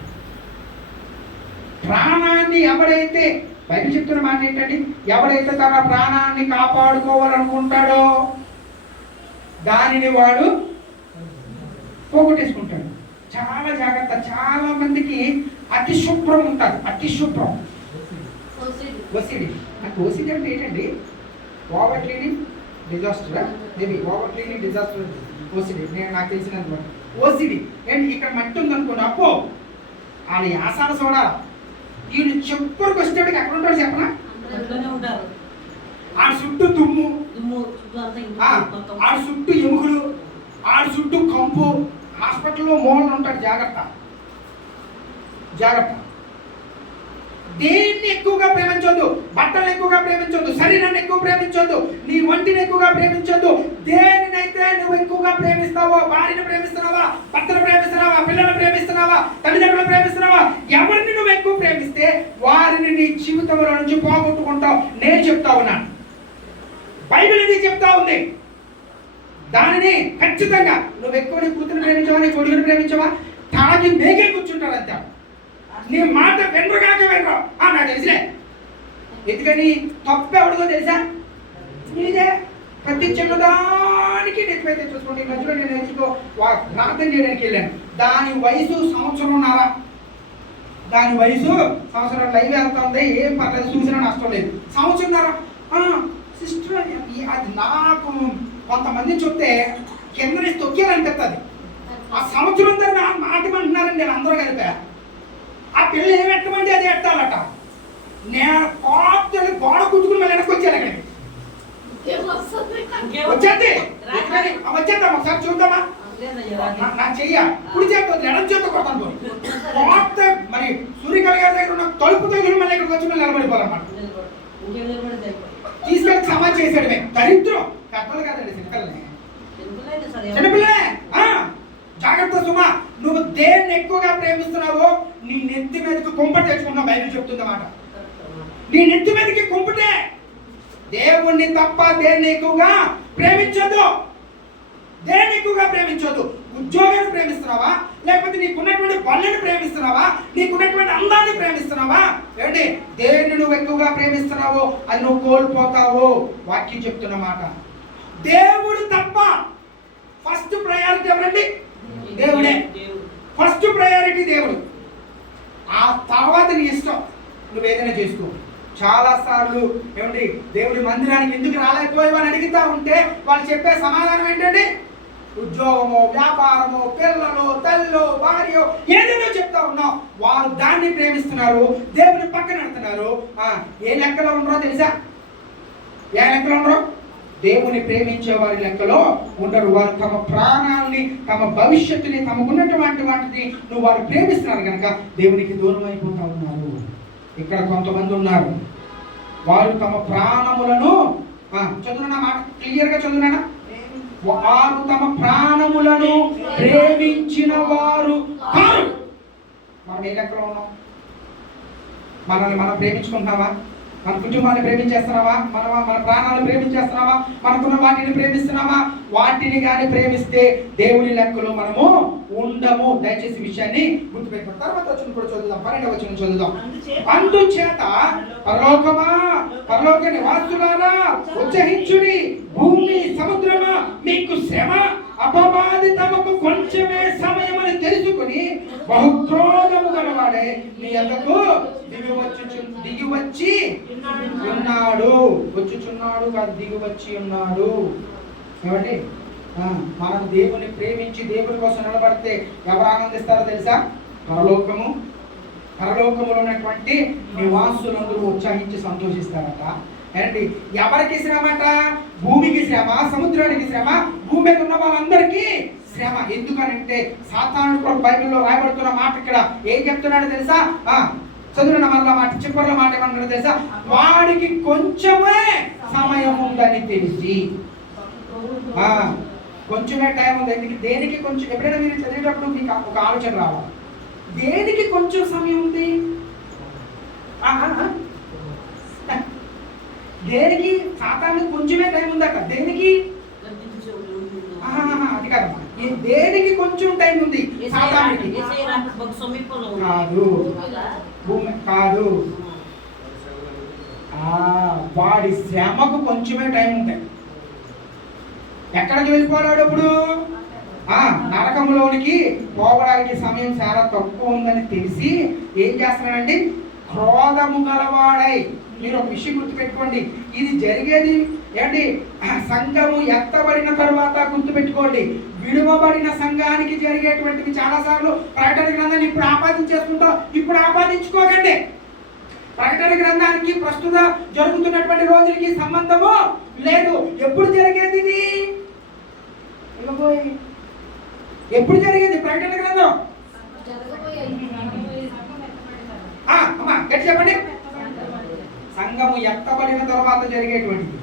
ప్రాణాన్ని ఎవరైతే, బైబిల్ చెప్తున్న మాట ఏంటండి, ఎవరైతే తన ప్రాణాన్ని కాపాడుకోవాలనుకుంటాడో దానిని వాడు పోగొట్టేసుకుంటాడు. చాలా జాగ్రత్త. చాలా మందికి అతి శుభ్రం ఉంటుంది. అతి శుభ్రం ఒసిడి. నాకు ఒసిడి అంటే ఏంటండి? Over cleaning disaster. Maybe over cleaning disaster OCD. నాకు తెలిసినంత ఓసిడి. అండ్ ఇక్కడ మట్టి ఉందనుకోండి, అప్పో వాళ్ళు యాసాల సోడా ఈయన చెప్పులకు వచ్చేటికి ఎక్కడ ఉంటాడు చెప్పనా? ఆడ చుట్టూ దుమ్ము, ఆడ చుట్టూ ఎముకలు, ఆడ చుట్టూ కంపు. హాస్పిటల్లో మూలన ఉంటాడు. జాగ్రత్త జాగ్రత్త. దేన్ని ఎక్కువగా ప్రేమించొద్దు. బట్టలు ఎక్కువగా ప్రేమించొద్దు. శరీరాన్ని ఎక్కువ ప్రేమించొద్దు. నీ ఒంటిని ఎక్కువగా ప్రేమించొద్దు. దేనినైతే నువ్వు ఎక్కువగా ప్రేమిస్తావో, భార్యను ప్రేమిస్తున్నావా, భర్తను ప్రేమిస్తున్నావా, పిల్లలను ప్రేమిస్తున్నావా, తల్లిదండ్రులను ప్రేమిస్తున్నావా, ఎవరిని నువ్వు ఎక్కువ ప్రేమిస్తే వారిని నీ జీవితంలో నుంచి పోగొట్టుకుంటావు. నేను చెప్తా ఉన్నాను. బైబిల్ ఇది చెప్తా ఉంది. దానిని ఖచ్చితంగా నువ్వు ఎక్కువ నీ కూతురు ప్రేమించవా, నీ కొడుకుని ప్రేమించవా, తాగి మేకే కూర్చుంటారంతా. నీ మాట వెనరుగాక వెనరు. నాకు తెలిసిలే. ఎందుకని తప్పు ఎవరిదో తెలుసా? నీదే. ప్రతి చిన్నదానికి నెత్తిపైతే చూసుకోండి. ఈ మధ్యలో నేను ఎందుకో ప్రార్థన చేయడానికి వెళ్ళాను. దాని వయసు 1.5 సంవత్సరం. దాని వయసు 1 సంవత్సరం. లైవ్ వెళ్తుంది, ఏం పర్లేదు, చూసినా నష్టం లేదు. 1.5 సంవత్సరం. సిస్టర్ అది నాకు కొంతమందిని చెప్తే కింద నుంచి తొక్కేయాలనిపిస్తుంది. ఆ 1 సంవత్సరం దగ్గర మాటమంటున్నారని నేను అందరూ కలిపా. ఆ పిల్లలు ఏమి ఎట్టమంటే అది ఎట్టాలట. నేను కోపలు గోడ కుట్టుకుని మళ్ళీ వెనక్కి వచ్చాను. అక్కడికి వచ్చేద్దాం ఒకసారి చూద్దామా? నా చెయ్య కుడి చేత ఎడం చేత కొడతాను. కోప మరి సూర్యకాళ గారి దగ్గర ఉన్న తలుపు తగిలి మళ్ళీ ఇక్కడికి వచ్చి మళ్ళీ నిలబడిపోవాలన్నమాట. తీసుకెళ్ళి సమాజ్ చేసాడు. దరిద్రం. పెద్దలు కాదండి, చిన్నపిల్లలే. చిన్నపిల్లలే జాగ్రత్త సుమా, నువ్వు దేన్ని ఎక్కువగా ప్రేమిస్తున్నావో నీ నెత్తి మీదకి కుంపట తెచ్చుకున్నావు. బైబిల్ చెప్తుందన్నమాట. నీ నెత్తి మీదకి కుంపటే. దేవుణ్ణి తప్ప దేన్ని ఎక్కువగా ప్రేమించొద్దు. దేన్ని ఎక్కువగా ప్రేమించొద్దు. ఉద్యోగాన్ని ప్రేమిస్తున్నావా, లేకపోతే నీకున్నటువంటి పనులను ప్రేమిస్తున్నావా, నీకున్నటువంటి అందాన్ని ప్రేమిస్తున్నావా? ఏంటి దేన్ని నువ్వు ఎక్కువగా ప్రేమిస్తున్నావో అది నువ్వు కోల్పోతావు. వాక్యం చెప్తున్నమాట. దేవుడు తప్ప ఫస్ట్ ప్రయారిటీ ఎవరండి? దేవుడే. ఫస్ట్ ప్రయారిటీ దేవుడు. ఆ తర్వాత నీ ఇష్టం, నువ్వు ఏదైనా చేసుకో. చాలా సార్లు ఏమండి దేవుడి మందిరానికి ఎందుకు రాలేకపోయావు అని అడుగుతా ఉంటే వాళ్ళు చెప్పే సమాధానం ఏంటండి? ఉద్యోగమో, వ్యాపారమో, పిల్లలు, తల్లు, భార్య, ఏదేదో చెప్తా ఉన్నాం. వారు దాన్ని ప్రేమిస్తున్నారు, దేవుని పక్కన పెడుతున్నారు. ఏ లెక్కలో ఉండరో తెలుసా? ఏ లెక్కలో ఉండరు? దేవుని ప్రేమించే వారి లెక్కలో ఉండరు. వారు తమ ప్రాణాలని, తమ భవిష్యత్తుని, తమకున్నటువంటి వాటిని నువ్వు వారు ప్రేమిస్తున్నారు కనుక దేవునికి దూరం అయిపోతా ఉన్నారు. ఇక్కడ కొంతమంది ఉన్నారు, వారు తమ ప్రాణములను చదువునా మాట క్లియర్గా చదువునా, వారు తమ ప్రాణములను ప్రేమించిన వారు కారు. మనం ఏ లెక్కలో ఉన్నాం? మనల్ని మనం ప్రేమించుకుంటున్నావా? మన కుటుంబాన్ని ప్రేమించేస్తున్నావా? మన ప్రాణాలను ప్రేమించేస్తున్నావా? మనకున్న వాటిని ప్రేమిస్తున్నావా? వాటిని కానీ ప్రేమిస్తే దేవుని లెక్కలో మనము ఉండము. దయచేసి విషయాన్ని గుర్తుపెట్టుకోండి. తర్వాత వచ్చిన కూడా చదువుదాం. 12వ వచనం చదువుదాం. అందుచేత పరలోకమా, పరలోక నివాసులారా ఉత్సహించుడి, భూమి సముద్రమా మీకు శ్రమ అపబాధితముకు కొంచెమే సమయమని తెలుసుకుని బహుక్రోధము గలవాడే మీ యొద్దకు దిగి వచ్చి ఉన్నాడు. వచ్చుచున్నాడు కాదు, దిగి వచ్చి ఉన్నాడు. ఏమండి, మనం దేవుని ప్రేమించి దేవుని కోసం నిలబడితే ఎవరు ఆనందిస్తారో తెలుసా? పరలోకములో ఉన్నటువంటి నివాసులందరూ ఉత్సాహించి సంతోషిస్తారట. ఏంటి ఎవరికి శ్రమట? భూమికి శ్రమ, సముద్రానికి శ్రమ, భూమి మీద ఉన్న వాళ్ళందరికీ శ్రమ. ఎందుకనంటే సాతానుడు కూడా బైబిల్లో రాయబడుతున్న మాట ఇక్కడ ఏం చెప్తున్నాడు తెలుసా? చదువున్న మరల మాట, చివరిలో మాట ఏమన్నాడు తెలుసా? వాడికి కొంచెమే సమయం ఉందని తెలిసి, కొంచెమే టైం ఉంది. దేనికి కొంచెం? ఎప్పుడైనా మీరు చదివేటప్పుడు మీకు ఒక ఆలోచన రావాలి, దేనికి కొంచెం సమయం ఉంది? దేనికి? సాతానికి కొంచెమే టైం ఉందట. దేనికి? అది కాదమ్మా, దేనికి కొంచెం టైం ఉంది? సాతానికి కాదు, భూమి కాదు, వాడి శ్రమకు కొంచెమే టైం ఉంటాయి. ఎక్కడికి వెళ్ళిపోరాడు ఇప్పుడు? నరకంలోనికి పోవడానికి సమయం చాలా తక్కువ ఉందని తెలిసి ఏం చేస్తున్నాడండి? క్రోధము గలవాడై. మీరు ఒక విషయం గుర్తుపెట్టుకోండి, ఇది జరిగేది ఏంటి? సంఘము ఎత్తబడిన తర్వాత గుర్తుపెట్టుకోండి. విడువబడిన సంఘానికి జరిగేటువంటివి చాలా సార్లు ప్రకటన గ్రంథాన్ని ఇప్పుడు ఆపాదించేసుకుంటాం. ఇప్పుడు ఆపాదించుకోకండి. ప్రకటన గ్రంథానికి ప్రస్తుత జరుగుతున్నటువంటి రోజులకి సంబంధము లేదు. ఎప్పుడు జరిగేది ఇది? ఎప్పుడు జరిగేది ప్రకటన గ్రంథం? అమ్మా గట్టి చెప్పండి. సంఘము ఎత్తబడిన తర్వాత జరిగేటువంటిది.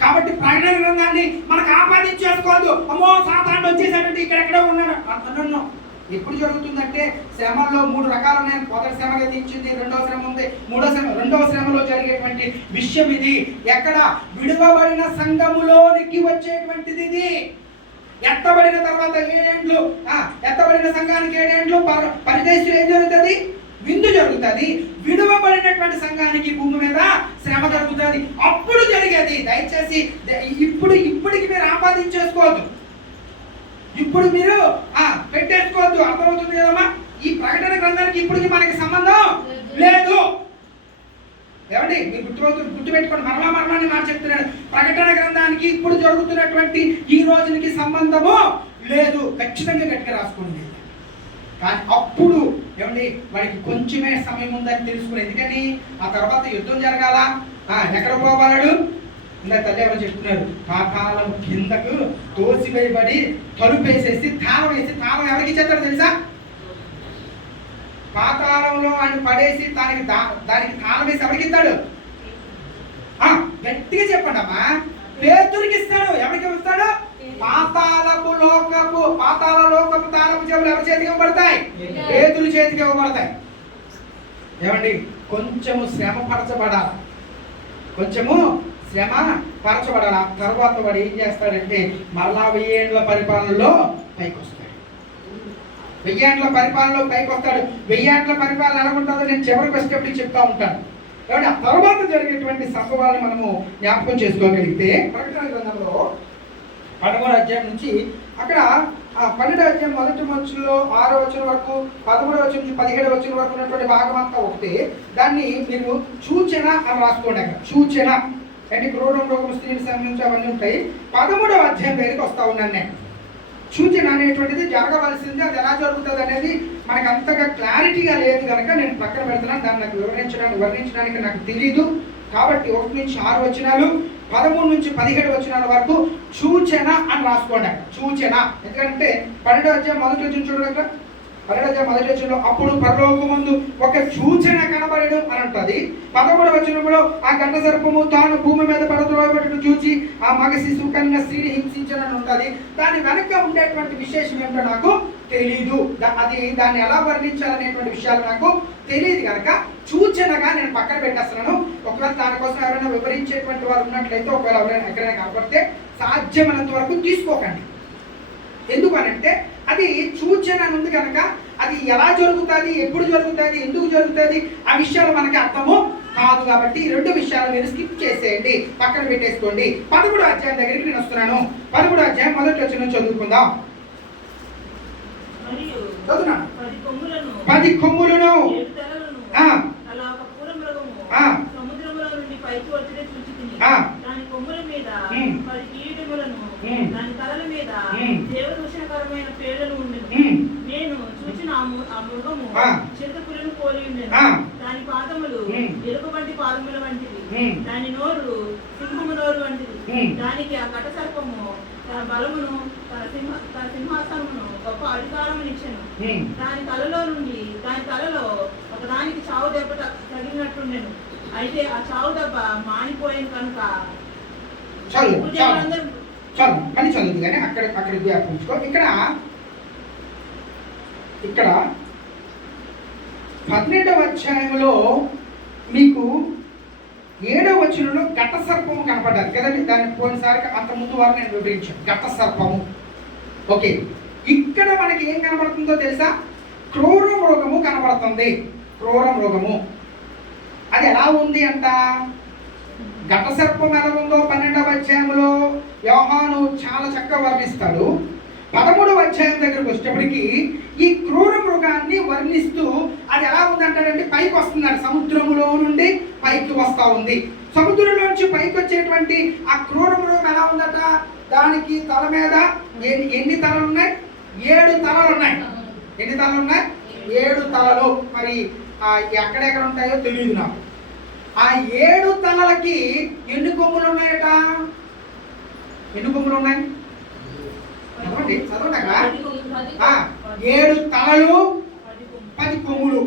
కాబట్టి ప్రకటన గ్రంథాన్ని మనకు ఆపాదించేసుకోవద్దు. అమ్మో సాతానుడు వచ్చేసాడంటే ఇక్కడెక్కడ ఉన్నాడు అన్నో. ఎప్పుడు జరుగుతుందంటే శ్రమల్లో 3 రకాలు ఉన్నాయి. మొదటి శ్రమ గతించింది, రెండవ శ్రమ ఉంది, రెండవ శ్రమలో జరిగేటువంటి విషయం ఇది. ఎక్కడ? విడువబడిన సంఘములోనికి వచ్చేటువంటిది ఇది. ఎత్తబడిన తర్వాత 7 ఏండ్లు, ఎత్తబడిన సంఘానికి 7 ఏండ్లు పరిదేశంలో ఏం జరుగుతుంది? విందు జరుగుతుంది. విడువబడినటువంటి సంఘానికి భూమి మీద శ్రమ జరుగుతుంది. అప్పుడు జరిగేది. దయచేసి ఇప్పటికి మీరు ఆపాదించేసుకోవద్దు, ఇప్పుడు మీరు పెట్టేసుకోవద్దు. అర్థమవుతుంది కదమ్మా? ఈ ప్రకటన గ్రంథానికి ఇప్పటికి మనకి సంబంధం లేదు. ఏమండి మీరు గుర్తుపెట్టుకోండి. మరణాన్ని మాట చెప్తున్నాడు. ప్రకటన గ్రంథానికి ఇప్పుడు జరుగుతున్నటువంటి ఈ రోజునికి సంబంధము లేదు. ఖచ్చితంగా గట్టిగా రాసుకోండి. కానీ అప్పుడు ఏమండి వాడికి కొంచెమే సమయం ఉందని తెలుసుకుని, ఎందుకని ఆ తర్వాత యుద్ధం జరగాల. ఎక్కడ పోవాడు? ఇంకా తల్లి ఎవరు చెప్తున్నారు, పాతాళం కిందకు తోసివేయబడి తలుపేసేసి తాళం వేసి, తాళం ఎవరికి ఇచ్చేస్తాడు తెలుసా? పాతాళంలో ఆయన పడేసి దానికి తాళం వేసి ఎవరికి ఇస్తాడు? గట్టిగా చెప్పండి అమ్మా. పేతురికి ఇస్తాడు. ఎవరికి ఇస్తాడు? పాతాళ లోకపు తాళపు చెవులు ఎవరి చేతికి ఇవ్వబడతాయి? పేతురు చేతికి ఇవ్వబడతాయి. ఏమండి, కొంచెము శ్రమ పరచబడాలి, కొంచెము శ్రమ పరచబడాలి. ఆ తర్వాత వాడు ఏం చేస్తాడంటే మరలా 1000 ఏళ్ల పరిపాలనలో పైకి వస్తాడు. 1000 ఏళ్ల పరిపాలనలో పైకి వస్తాడు. 1000 ఏళ్ల పరిపాలన ఎలా ఉంటుందో నేను చివరికి వచ్చేటప్పుడు చెప్తా ఉంటాను. కాబట్టి ఆ తర్వాత జరిగేటువంటి సంభవాలను మనము జ్ఞాపకం చేసుకోగలిగితే ప్రకటన గ్రంథంలో 13వ అధ్యాయం నుంచి అక్కడ 12వ అధ్యాయం 1వ వచనంలో 6వ వచనం వరకు 13వ వచనం నుంచి 17వ వచనం వరకు ఉన్నటువంటి భాగం అంతా ఒకటే. దాన్ని మీరు సూచన అని రాసుకోండి. అక్కడ సూచన అంటే క్రూరం రోగం స్త్రీకి సంబంధించి అవన్నీ ఉంటాయి. 13వ అధ్యాయం దగ్గరికి వస్తా ఉన్నాను నేను. సూచన అనేటువంటిది జరగవలసింది, అది ఎలా జరుగుతుంది అనేది మనకు అంతగా క్లారిటీగా లేదు కనుక నేను పక్కన పెడుతున్నాను. దాన్ని నాకు వర్ణించడానికి నాకు తెలీదు. కాబట్టి 1 నుంచి 6 వచనాలు 13 నుంచి 17 వచనాల వరకు సూచన అని రాసుకోండి. సూచన ఎందుకంటే 12వ అధ్యాయం 1వ వచనం చూడగలరా? 12వ అధ్యాయం 1వ వచనంలో అప్పుడు పరలోకమందు ఒక సూచన కనబడెను అని ఉంటుంది. 13వ వచనంలో ఆ గండ సర్పము తాను భూమి మీద పడద్రోయబడుటను చూచి ఆ మగ శిశువు కన్నా స్త్రీని హింసించనని ఉంటుంది. దాని వెనక ఉండేటువంటి విశేషం ఏంటో నాకు తెలీదు. దాన్ని ఎలా వర్ణించాలనేటువంటి విషయాలు నాకు తెలియదు కనుక సూచనగా నేను పక్కన పెట్టేస్తున్నాను. ఒకవేళ దానికోసం ఎవరైనా వివరించేటువంటి వారు ఉన్నట్లయితే, ఒకవేళ ఎవరైనా ఎక్కడైనా కనబడితే సాధ్యమైనంత వరకు తీసుకోకండి. ఎందుకనంటే అది సూచన ఉంది కనుక అది ఎలా జరుగుతుంది, ఎప్పుడు జరుగుతుంది, ఎందుకు జరుగుతుంది ఆ విషయాలు మనకి అర్థము కాదు. కాబట్టి ఈ 2 విషయాలు మీరు స్కిప్ చేసేయండి, పక్కన పెట్టేసుకోండి. 13వ అధ్యాయం దగ్గరికి నేను వస్తున్నాను. 13వ అధ్యాయం 1వ వచనం చదువుకుందాం. 10 కొమ్ములను సముద్రములో నుండి పైకి వచ్చే చూచితిని. దాని కొమ్ముల మీద 10 కిరీటములను, దాని తలల మీద దేవదూషణకరమైన పేర్లను ఉండెను. నేను చూచిన ఆ మృగము చిరుతపులిని పోలి ఉండెను. దాని పాదములు ఎలుకబంటి పాదముల వంటివి, దాని నోరు సింహము నోరు వంటిది. దానికి ఆ ఘట సర్పము తన బలమును, తన సింహాసనమును గొప్ప అధికారమునిచ్చెను. దాని తలలో ఒకదానికి చావు దెబ్బ తగిలినట్టుండెను. అయితే ఆ చావు దెబ్బ మానిపోయింది కనుక కానీ చదువుతుంది కానీ అక్కడ వ్యాపించుకో. ఇక్కడ 12వ అధ్యాయంలో మీకు 7వ వచనంలో ఘట సర్పము కనపడ్డారు కదండి. దాన్ని పోయినసారి అంత ముందు వారు నేను వివరించాను ఘట సర్పము. ఓకే, ఇక్కడ మనకి ఏం కనబడుతుందో తెలుసా? క్రూర మృగము కనబడుతుంది. క్రూర మృగము అది ఎలా ఉంది అంట? ఘట సర్పం ఎలా ఉందో 12వ అధ్యాయంలో యోహాను చాలా చక్కగా వర్ణిస్తాడు. 13వ అధ్యాయం దగ్గరకు వచ్చేటప్పటికి ఈ క్రూర మృగాన్ని వర్ణిస్తూ అది ఎలా ఉందంటాడంటే పైకి వస్తుందంట. సముద్రములో నుండి పైకి వస్తూ ఉంది. సముద్రంలోంచి పైకి వచ్చేటువంటి ఆ క్రూర మృగం ఎలా ఉందట? దానికి తల మీద ఎన్ని తలలు ఉన్నాయి? 7 తలలు ఉన్నాయి. ఎన్ని తలలు ఉన్నాయి? 7 తలలు. మరి ఎక్కడెక్కడ ఉంటాయో తెలియదు నాకు. ఆ 7 తలలకి ఎన్ని కొమ్ములు ఉన్నాయట? ఎన్ని కొమ్ములు ఉన్నాయి? చదవండి. 7 తలలు 10 కొమ్ములు.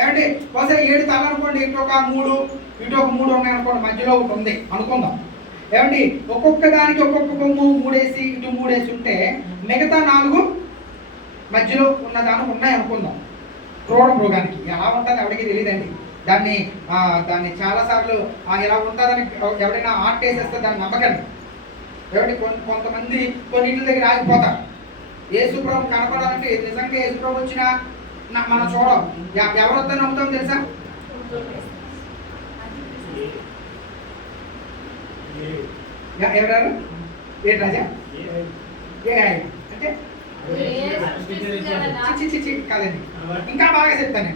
ఏమండి, బహుశా 7 తలలు అనుకోండి, ఇటు ఒక 3 ఇటు ఒక 3 ఉన్నాయి అనుకోండి, మధ్యలో ఒకటి ఉంది అనుకుందాం. ఏమండి, ఒక్కొక్క దానికి ఒక్కొక్క కొమ్ము 3 వేసి ఇటు 3 వేసి ఉంటే మిగతా 4 మధ్యలో ఉన్న దానికి ఉన్నాయి అనుకుందాం. క్రూర మృగానికి ఎలా ఉంటుంది ఎవరికి తెలియదండి. దాన్ని చాలాసార్లు ఎలా ఉంటుందని ఎవరైనా ఆర్ట్ వేసేస్తే దాన్ని నమ్మకండి. ఎవరి కొంతమంది కొన్నింటి దగ్గర ఆగిపోతారు. యేసుప్రభు కనపడాలంటే నిజంగా యేసుప్రభు వచ్చినా మనం చూడం. ఎవరొద్ద నమ్ముతాం తెలుసా? ఎవరారు? ఏ రాజా? ఏ ఆయన అంటే కాదండి, ఇంకా బాగా చెప్తాను.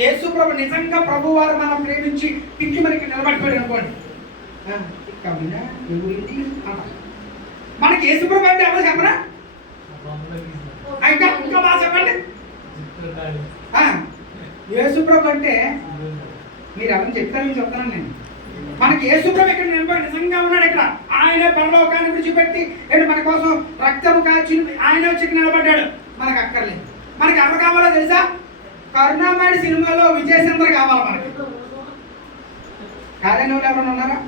యేసుప్రభు నిజంగా ప్రభు వారు మనం ప్రేమించి పిచ్చి మనకి నిలబడిపోయాడు అనుకోండి, మనకి యేసుప్రభు అంటే ఎవరు చెప్పరా? ఇంకా బాగా చెప్పండి. యేసుప్రభు అంటే మీరు ఎవరిని చెప్తారని చెప్తాను నేను. మనకి యేసుప్రభు ఇక్కడ నిలబడి నిజంగా ఉన్నాడు. ఇక్కడ ఆయన పరలోకాన్ని విడిచిపెట్టి మన కోసం రక్తము కాచి ఆయన వచ్చి నిలబడ్డాడు. మనకు అక్కర్లేదు. మనకి ఎవరు కావాలో తెలుసా? కరుణామయుడు సినిమాలో విజయచంద్ర కావాలి మనకి. కాదని వాళ్ళు ఎవరైనా ఉన్నారా?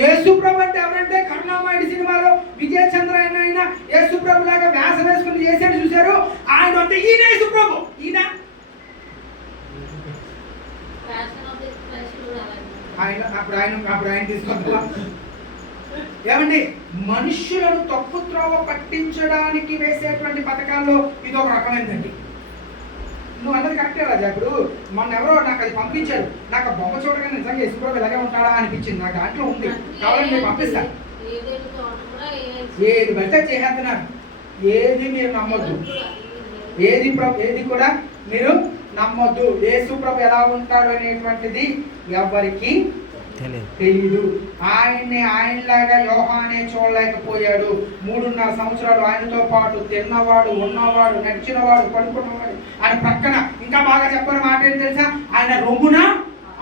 యేసుప్రభు అంటే ఎవరంటే కరుణామయుడి సినిమాలో విజయ చంద్ర అయినా యేసుప్రభు లాగా వ్యాసం వేసుకుని చేసాడు చూశారు. ఆయన అంటే ఈయన యేసుప్రభు. ఈయన అప్పుడు ఆయన తీసుకుంటా ఏమండి, మనుష్యులను తప్పు త్రోవ పట్టించడానికి వేసేటువంటి పథకాల్లో ఇది ఒక రకమైందండి. నువ్వు అన్నది కరెక్టే రాజా. ఇప్పుడు మొన్న ఎవరో నాకు అది పంపించారు. నాకు ఆ బొమ్మ చూడగానే నిజంగా యేసుప్రభు ఇలాగే ఉంటాడా అనిపించింది. నాకు దాంట్లో ఉంది, కావాలంటే నేను పంపిస్తాను. ఏది పడితే చేసేస్తున్నారు. ఏది మీరు నమ్మొద్దు, ఏది కూడా మీరు నమ్మొద్దు. యేసుప్రభు ఎలా ఉంటాడు అనేటువంటిది ఎవరికి తెలీదు. ఆయనలాగా యోహానే చూడలేకపోయాడు. 3.5 సంవత్సరాలు ఆయనతో పాటు తిన్నవాడు, ఉన్నవాడు, నడిచినవాడు, పడుకున్నవాడు. ఆయన ప్రక్కన ఇంకా బాగా చెప్పని మాట ఏంటి తెలుసా? ఆయన రొమ్మున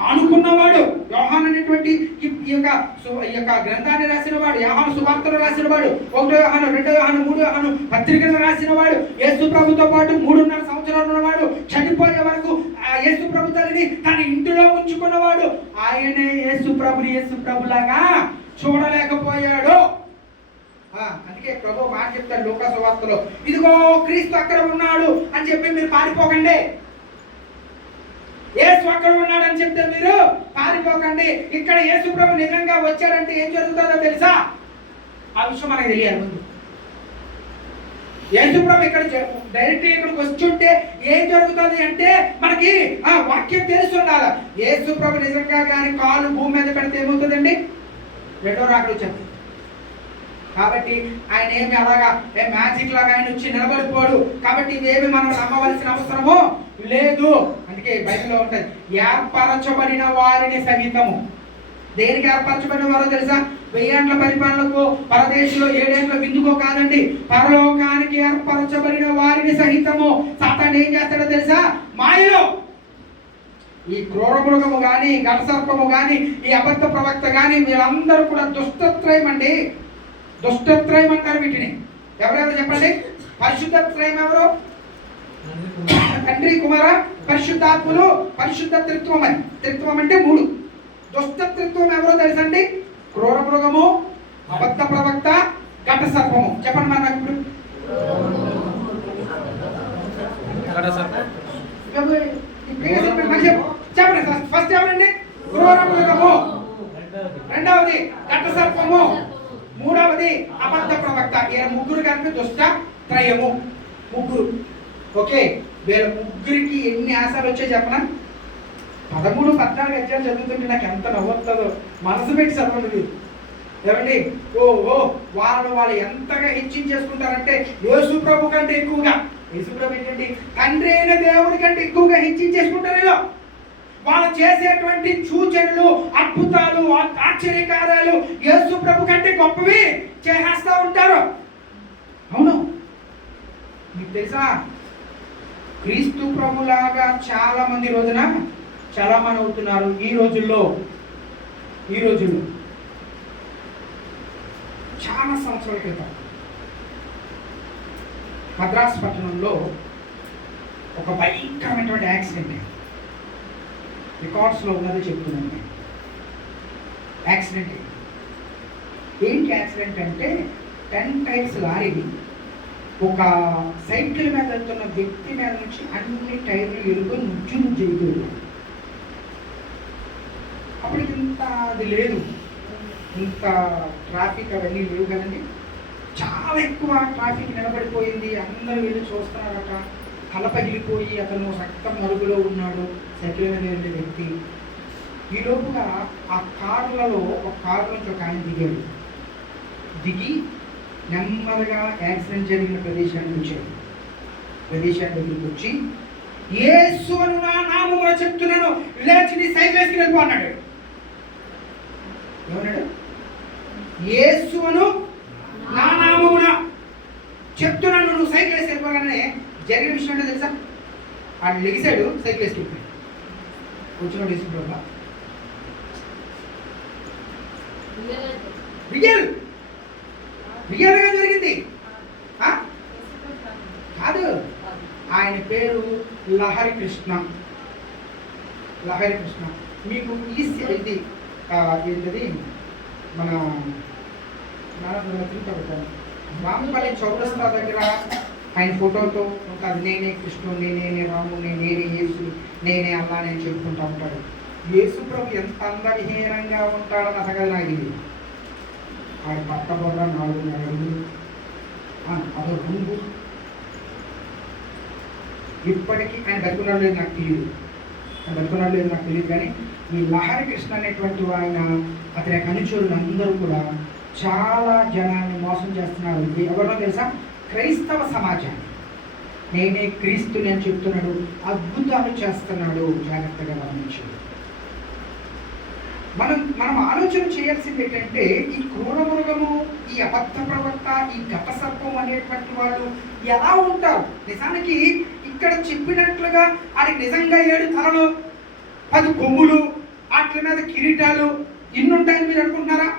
ఆనుకున్నవాడు. యోహాను అనేటువంటి ఈ యొక్క గ్రంథాన్ని రాసిన వాడు, యోహాను సువార్తలు రాసిన వాడు, 1 యోహాను, 2 యోహాను, 3 యోహాను పత్రికలు రాసిన వాడు, యేసు ప్రభుతో పాటు 3.5 సంవత్సరాలు ఉన్నవాడు, చనిపోయే వరకు యేసు ప్రభు తల్లిని తన ఇంటిలో ఉంచుకున్నవాడు. ఆయనే యేసు ప్రభులాగా చూడలేకపోయాడు. అందుకే ప్రభు మాట చెప్తాడు లూకా సువార్తలో, ఇదిగో క్రీస్తు అక్కడ ఉన్నాడు అని చెప్పి మీరు పారిపోకండి. యేసు అక్కడ ఉన్నాడని చెప్తే మీరు పారిపోకండి. ఇక్కడ యేసు ప్రభు నిజంగా వచ్చాడంటే ఏం జరుగుతుందో తెలుసా? ఆ విషయం మనకు తెలియాలి. ముందు యేసు ప్రభు ఇక్కడ డైరెక్ట్ ఇక్కడికి వచ్చుంటే ఏం జరుగుతుంది అంటే మనకి ఆ వాక్యం తెలిసి ఉండాలి. యేసు ప్రభు నిజంగా కానీ కాలు భూమి మీద పెడితే ఏమవుతుందండి? రెండో రాకడ వచ్చేది. కాబట్టి ఆయన ఏమి అలాగా మ్యాజిక్ లాగా ఆయన వచ్చి నిలబడిపోడు. కాబట్టి ఇవేమి మనం నమ్మవలసిన అవసరము లేదు. అందుకే బైబిల్లో ఉంటుంది, ఏర్పరచబడిన వారిని సహితము. దేనికి ఏర్పరచబడిన వారో తెలుసా? 1000 ఏండ్ల పరిపాలనకు, పరదేశంలో 7 ఏండ్ల విందుకో కాదండి, పరలోకానికి ఏర్పరచబడిన వారిని సహితము. సాతాను ఏం చేస్తాడో తెలుసా? మాయలో ఈ క్రూరమృగము కానీ, ఘటసర్పము కానీ, ఈ అబద్ధ ప్రవక్త కానీ వీళ్ళందరూ కూడా దుష్టత్రయం అండి. దుష్టత్రయం అంటారు వీటిని. ఎవరెవరు చెప్పండి? పరిశుద్ధత్రయం ఎవరు? తండ్రి, కుమార, పరిశుద్ధాత్ములు. పరిశుద్ధ త్రిత్వం అని. త్రిత్వం అంటే 3. దుష్ట త్రిత్వం ఎవరో తెలుసండి? క్రూర మృగము, అబద్ధ ప్రవక్త, ఘట సర్పము. చెప్పండి మరి నాకు ఇప్పుడు. చెప్పండి. ఫస్ట్ ఎవరండి? క్రూర మృగము, రెండవది ఘట సర్పము, మూడవది అబద్ధ ప్రవక్త. ఈయన ముగ్గురు కలిపి దుష్ట త్రయము. ముగ్గురు. ఓకే, వీళ్ళ ముగ్గురికి ఎన్ని ఆశలు వచ్చాయి చెప్పనా? 13, 14 అధ్యాయాలు చదువుతుంటే నాకు ఎంత నవ్వుతుందో. మనసు పెట్టి చదవండి. ఏమండి, వాళ్ళు ఎంతగా హెచ్చించేసుకుంటారంటే యేసు ప్రభు కంటే ఎక్కువగా. యేసు ప్రభు ఏంటంటే తండ్రి అయిన దేవుడి కంటే ఎక్కువగా హెచ్చించేసుకుంటారు. వాళ్ళు చేసేటువంటి సూచనలు, అద్భుతాలు, ఆశ్చర్యకార్యాలు యేసు ప్రభు కంటే గొప్పవి చేసేస్తూ ఉంటారు. అవును, మీకు తెలుసా? క్రీస్తు ప్రభులాగా చాలా మంది రోజున చాలా మంది అవుతున్నారు. ఈ రోజుల్లో చాలా సంవత్సరాల క్రితం మద్రాసు పట్టణంలో ఒక భయంకరమైనటువంటి యాక్సిడెంట్. రికార్డ్స్లో ఉన్నది చెప్తున్నాను. యాక్సిడెంట్ ఏంటి? యాక్సిడెంట్ అంటే 10 టైర్స్ లారీ ఒక సైకిల్ మీద వెళ్తున్న వ్యక్తి మీద నుంచి అన్ని టైర్లు ఎరుగు నుంచుని చేయగలరు. అప్పుడు ఇంత అది లేదు, ఇంత ట్రాఫిక్ అవన్నీ లేవు కదండి. చాలా ఎక్కువ ట్రాఫిక్ నిలబడిపోయింది. అందరూ వెళ్ళి చూస్తున్నారట. తల పగిలిపోయి అతను రక్తం మరుగులో ఉన్నాడు, సైకిల్ మీద వెళ్ళే వ్యక్తి. ఈ లోపుగా ఆ కార్లలో ఒక కారు నుంచి ఒక ఆయన దిగాడు. దిగి నెమ్మదిగా యాక్సిడెంట్ జరిగిన ప్రదేశానికి వచ్చాడు. దగ్గరికి వచ్చి, యేసు అని నా నామములో చెప్తున్నాను, లేచి నీ సైకిల్ వేసుకుని వెళ్ళిపో అన్నాడు. ఏమన్నాడు? యేసు అను నా నామమున చెప్తున్నాను, నువ్వు సైకిల్ వేసి వెళ్ళిపోగానే జరిగిన విషయం అంటే తెలుసా? ఆడు లెగిసాడు, సైకిల్ వేసుకెళ్ళిపోయాడు. కూర్చున్నాడు వేసుకుంటా. రియల్గా జరిగింది కాదు. ఆయన పేరు లహరి కృష్ణ. మీకు ఈ ఇది ఏంటది మన రామపల్లి చౌరస్తా దగ్గర ఆయన ఫోటోతో ఉంటుంది. నేనే కృష్ణుడు, నేనే రాముడు, నేనే యేసు, నేనే అల్లా నేను చెప్పుకుంటూ ఉంటాడు. యేసు ప్రభు ఎంత అందవిహీనంగా ఉంటాడో అసలు నాకు తెలియదు. ఆయన పక్క బొర్ర 4 అడుగులు, అదో రంగు. ఇప్పటికీ ఆయన బతుకున్నాడు లేదు నాకు తెలియదు, కానీ ఈ లహరి కృష్ణ అనేటువంటి ఆయన అతని అనుచరులు అందరూ కూడా చాలా జనాన్ని మోసం చేస్తున్నారు. ఎవరో తెలుసా? క్రైస్తవ సమాజాన్ని. నేనే క్రీస్తుని అని చెప్తున్నాడు, అద్భుతాలు చేస్తున్నాడు. జాగ్రత్తగా గమనించండి. మనం ఆలోచన చేయాల్సింది ఏంటంటే, ఈ క్రూర మృగము, ఈ అబద్ధ ప్రవక్త, ఈ గత సర్పం అనేటువంటి వాళ్ళు ఎలా ఉంటారు? నిజానికి ఇక్కడ చెప్పినట్లుగా అది నిజంగా 7 తలలు, 10 కొమ్ములు, వాటి మీద కిరీటాలు ఇన్ని ఉంటాయని మీరు అనుకుంటున్నారా?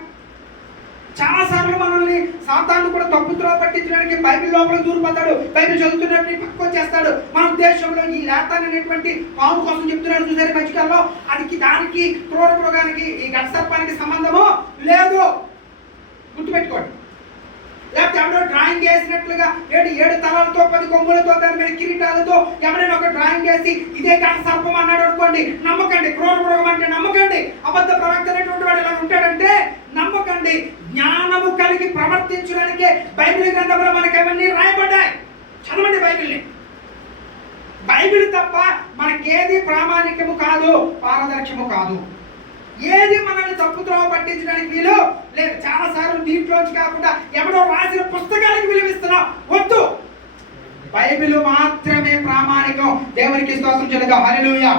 చాలాసార్లు మనల్ని సాతాను కూడా తప్పుద్రో పట్టించడానికి బైబిల్ లోపల దూరిపోతాడు. బైబిల్ చదువుతున్నప్పుడు పక్కకు వచ్చేస్తాడు. మన ఉద్దేశంలో ఈ లేతాన్ అనేటువంటి పాము కోసం చెప్తున్నాడు చూసారు మధ్యకాలంలో, అది దానికి క్రూర మృగానికి ఈ ఘట సర్పానికి సంబంధము లేదు. గుర్తుపెట్టుకోండి. లేకపోతే ఎవడో డ్రాయింగ్ వేసినట్లుగా 7 తలలతో 10 కొమ్ములతో దాని మీద కిరీటాలతో ఎవరైనా ఒక డ్రాయింగ్ వేసి ఇదే ఘట సర్పం అన్నాడు అనుకోండి, నమ్మకండి. క్రూర మృగం అంటే నమ్మకండి. అబద్ధ ప్రవక్త అనేటువంటి వాడు ఇలా ఉంటాడంటే నమ్మకండి. జ్ఞానము కలిగి ప్రవర్తించడానికే బైబిల్ గ్రంథంలో మనకి అవన్నీ రాయబడ్డాయి. చదవండి బైబిల్ని. బైబిల్ తప్ప మనకేది ప్రామాణికము కాదు, పారదర్శకము కాదు. ఏది మనల్ని తప్పుద్రోవ పట్టించడానికి వీలు లేదు. చాలా సార్లు దీంట్లోంచి కాకుండా ఎవడో రాసిన పుస్తకానికి విలువిస్తున్నాం. వద్దు, బైబిల్ మాత్రమే ప్రామాణికం. దేవునికి స్తోత్రం చెల్లిద్దాం. హల్లెలూయా.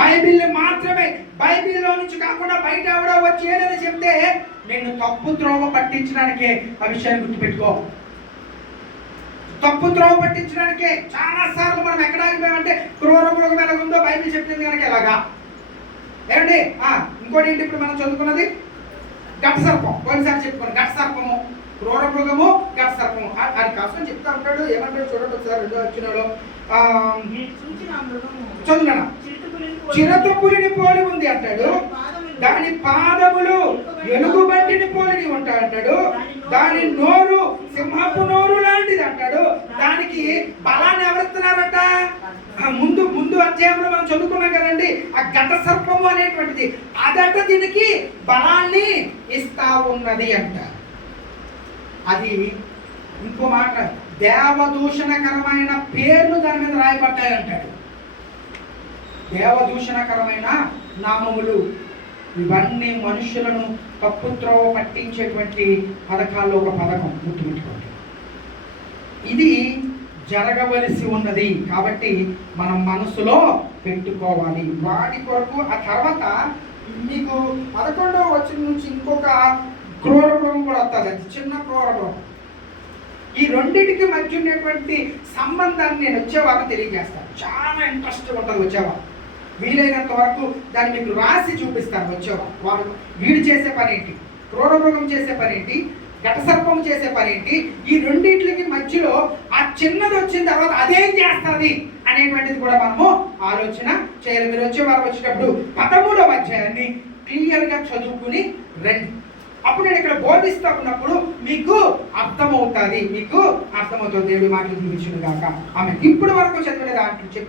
బైబిల్ మాత్రమే. బైబిల్లో నుంచి కాకుండా బయట ఎవడో వచ్చి ఏదైనా చెప్తే నిన్ను తప్పు త్రోవ పట్టించడానికే. ఆ విషయాన్ని గుర్తుపెట్టుకో. తప్పు త్రోవ పట్టించడానికే. చాలా సార్లు మనం ఎక్కడ ఆగిపోయామంటే క్రూర మృగం ఎలా ఉందో బైబిల్ చెప్పింది కనుక ఎలాగా. ఏమండి, ఇంకోటి ఏంటి? ఇప్పుడు మనం చదువుకున్నది ఘట సర్పం. పోయినసారి చెప్పుకోండి. ఘట సర్పము, క్రూర మృగము, ఘట సర్పము. అది కాసం చెప్తా ఉంటాడు. ఏమంటాడు చూడండి ఒకసారి. 2వ వచనంలో చదువునా, చిరతపులిని పోలి ఉంది అంటాడు. దాని పాదములు ఎలుగుబంటిని పోలిని ఉంటాయి అంటాడు. దాని నోరు సింహపు నోరు లాంటిది అంటాడు. దానికి బలాన్ని ఎవరిస్తున్నారట? ముందు అధ్యాయంలో మనం చదువుకున్నాం కదండి. ఆ ఘట సర్పము అనేటువంటిది అదట దీనికి బలాన్ని ఇస్తా ఉన్నది అంట. అది ఇంకో మాట, దేవదూషణకరమైన పేర్లు దాని మీద రాయబడ్డాయి అంటాడు. దేవదూషణకరమైన నామములు. ఇవన్నీ మనుషులను తప్పుత్రోవ పట్టించేటువంటి పథకాల్లో ఒక పథకం. గుర్తుపెట్టుకోండి. ఇది జరగవలసి ఉన్నది కాబట్టి మనం మనసులో పెట్టుకోవాలి. వాటి కొరకు ఆ తర్వాత మీకు 11వ వచనం నుంచి ఇంకొక క్రూర మృగం కూడా వస్తుంది. అది చిన్న క్రూర మృగం. ఈ రెండింటికి మధ్య ఉన్నటువంటి సంబంధాన్ని నేను వచ్చేవారు తెలియజేస్తాను. చాలా ఇంట్రెస్ట్ ఉంటుంది వచ్చేవారు. వీలైనంత వరకు దాన్ని మీకు రాసి చూపిస్తాను. వచ్చేవారు వాడు వీడు చేసే పని ఏంటి, క్రూర మృగం చేసే పని ఏంటి, ఘట సర్పం చేసే పని ఏంటి, ఈ రెండింటికి మధ్యలో ఆ చిన్నది వచ్చిన తర్వాత అదేం చేస్తుంది అనేటువంటిది కూడా మనము ఆలోచన చేయాలి. మీరు వచ్చేవారు వచ్చినప్పుడు 13వ అధ్యాయాన్ని క్లియర్గా చదువుకుని రండి. అప్పుడు నేను ఇక్కడ బోధిస్తా ఉన్నప్పుడు మీకు అర్థమవుతుంది. దేవుడి మాటలు దీవించును గాక. ఆమె ఇప్పుడు వరకు చదివిన దాంట్లో చెప్పి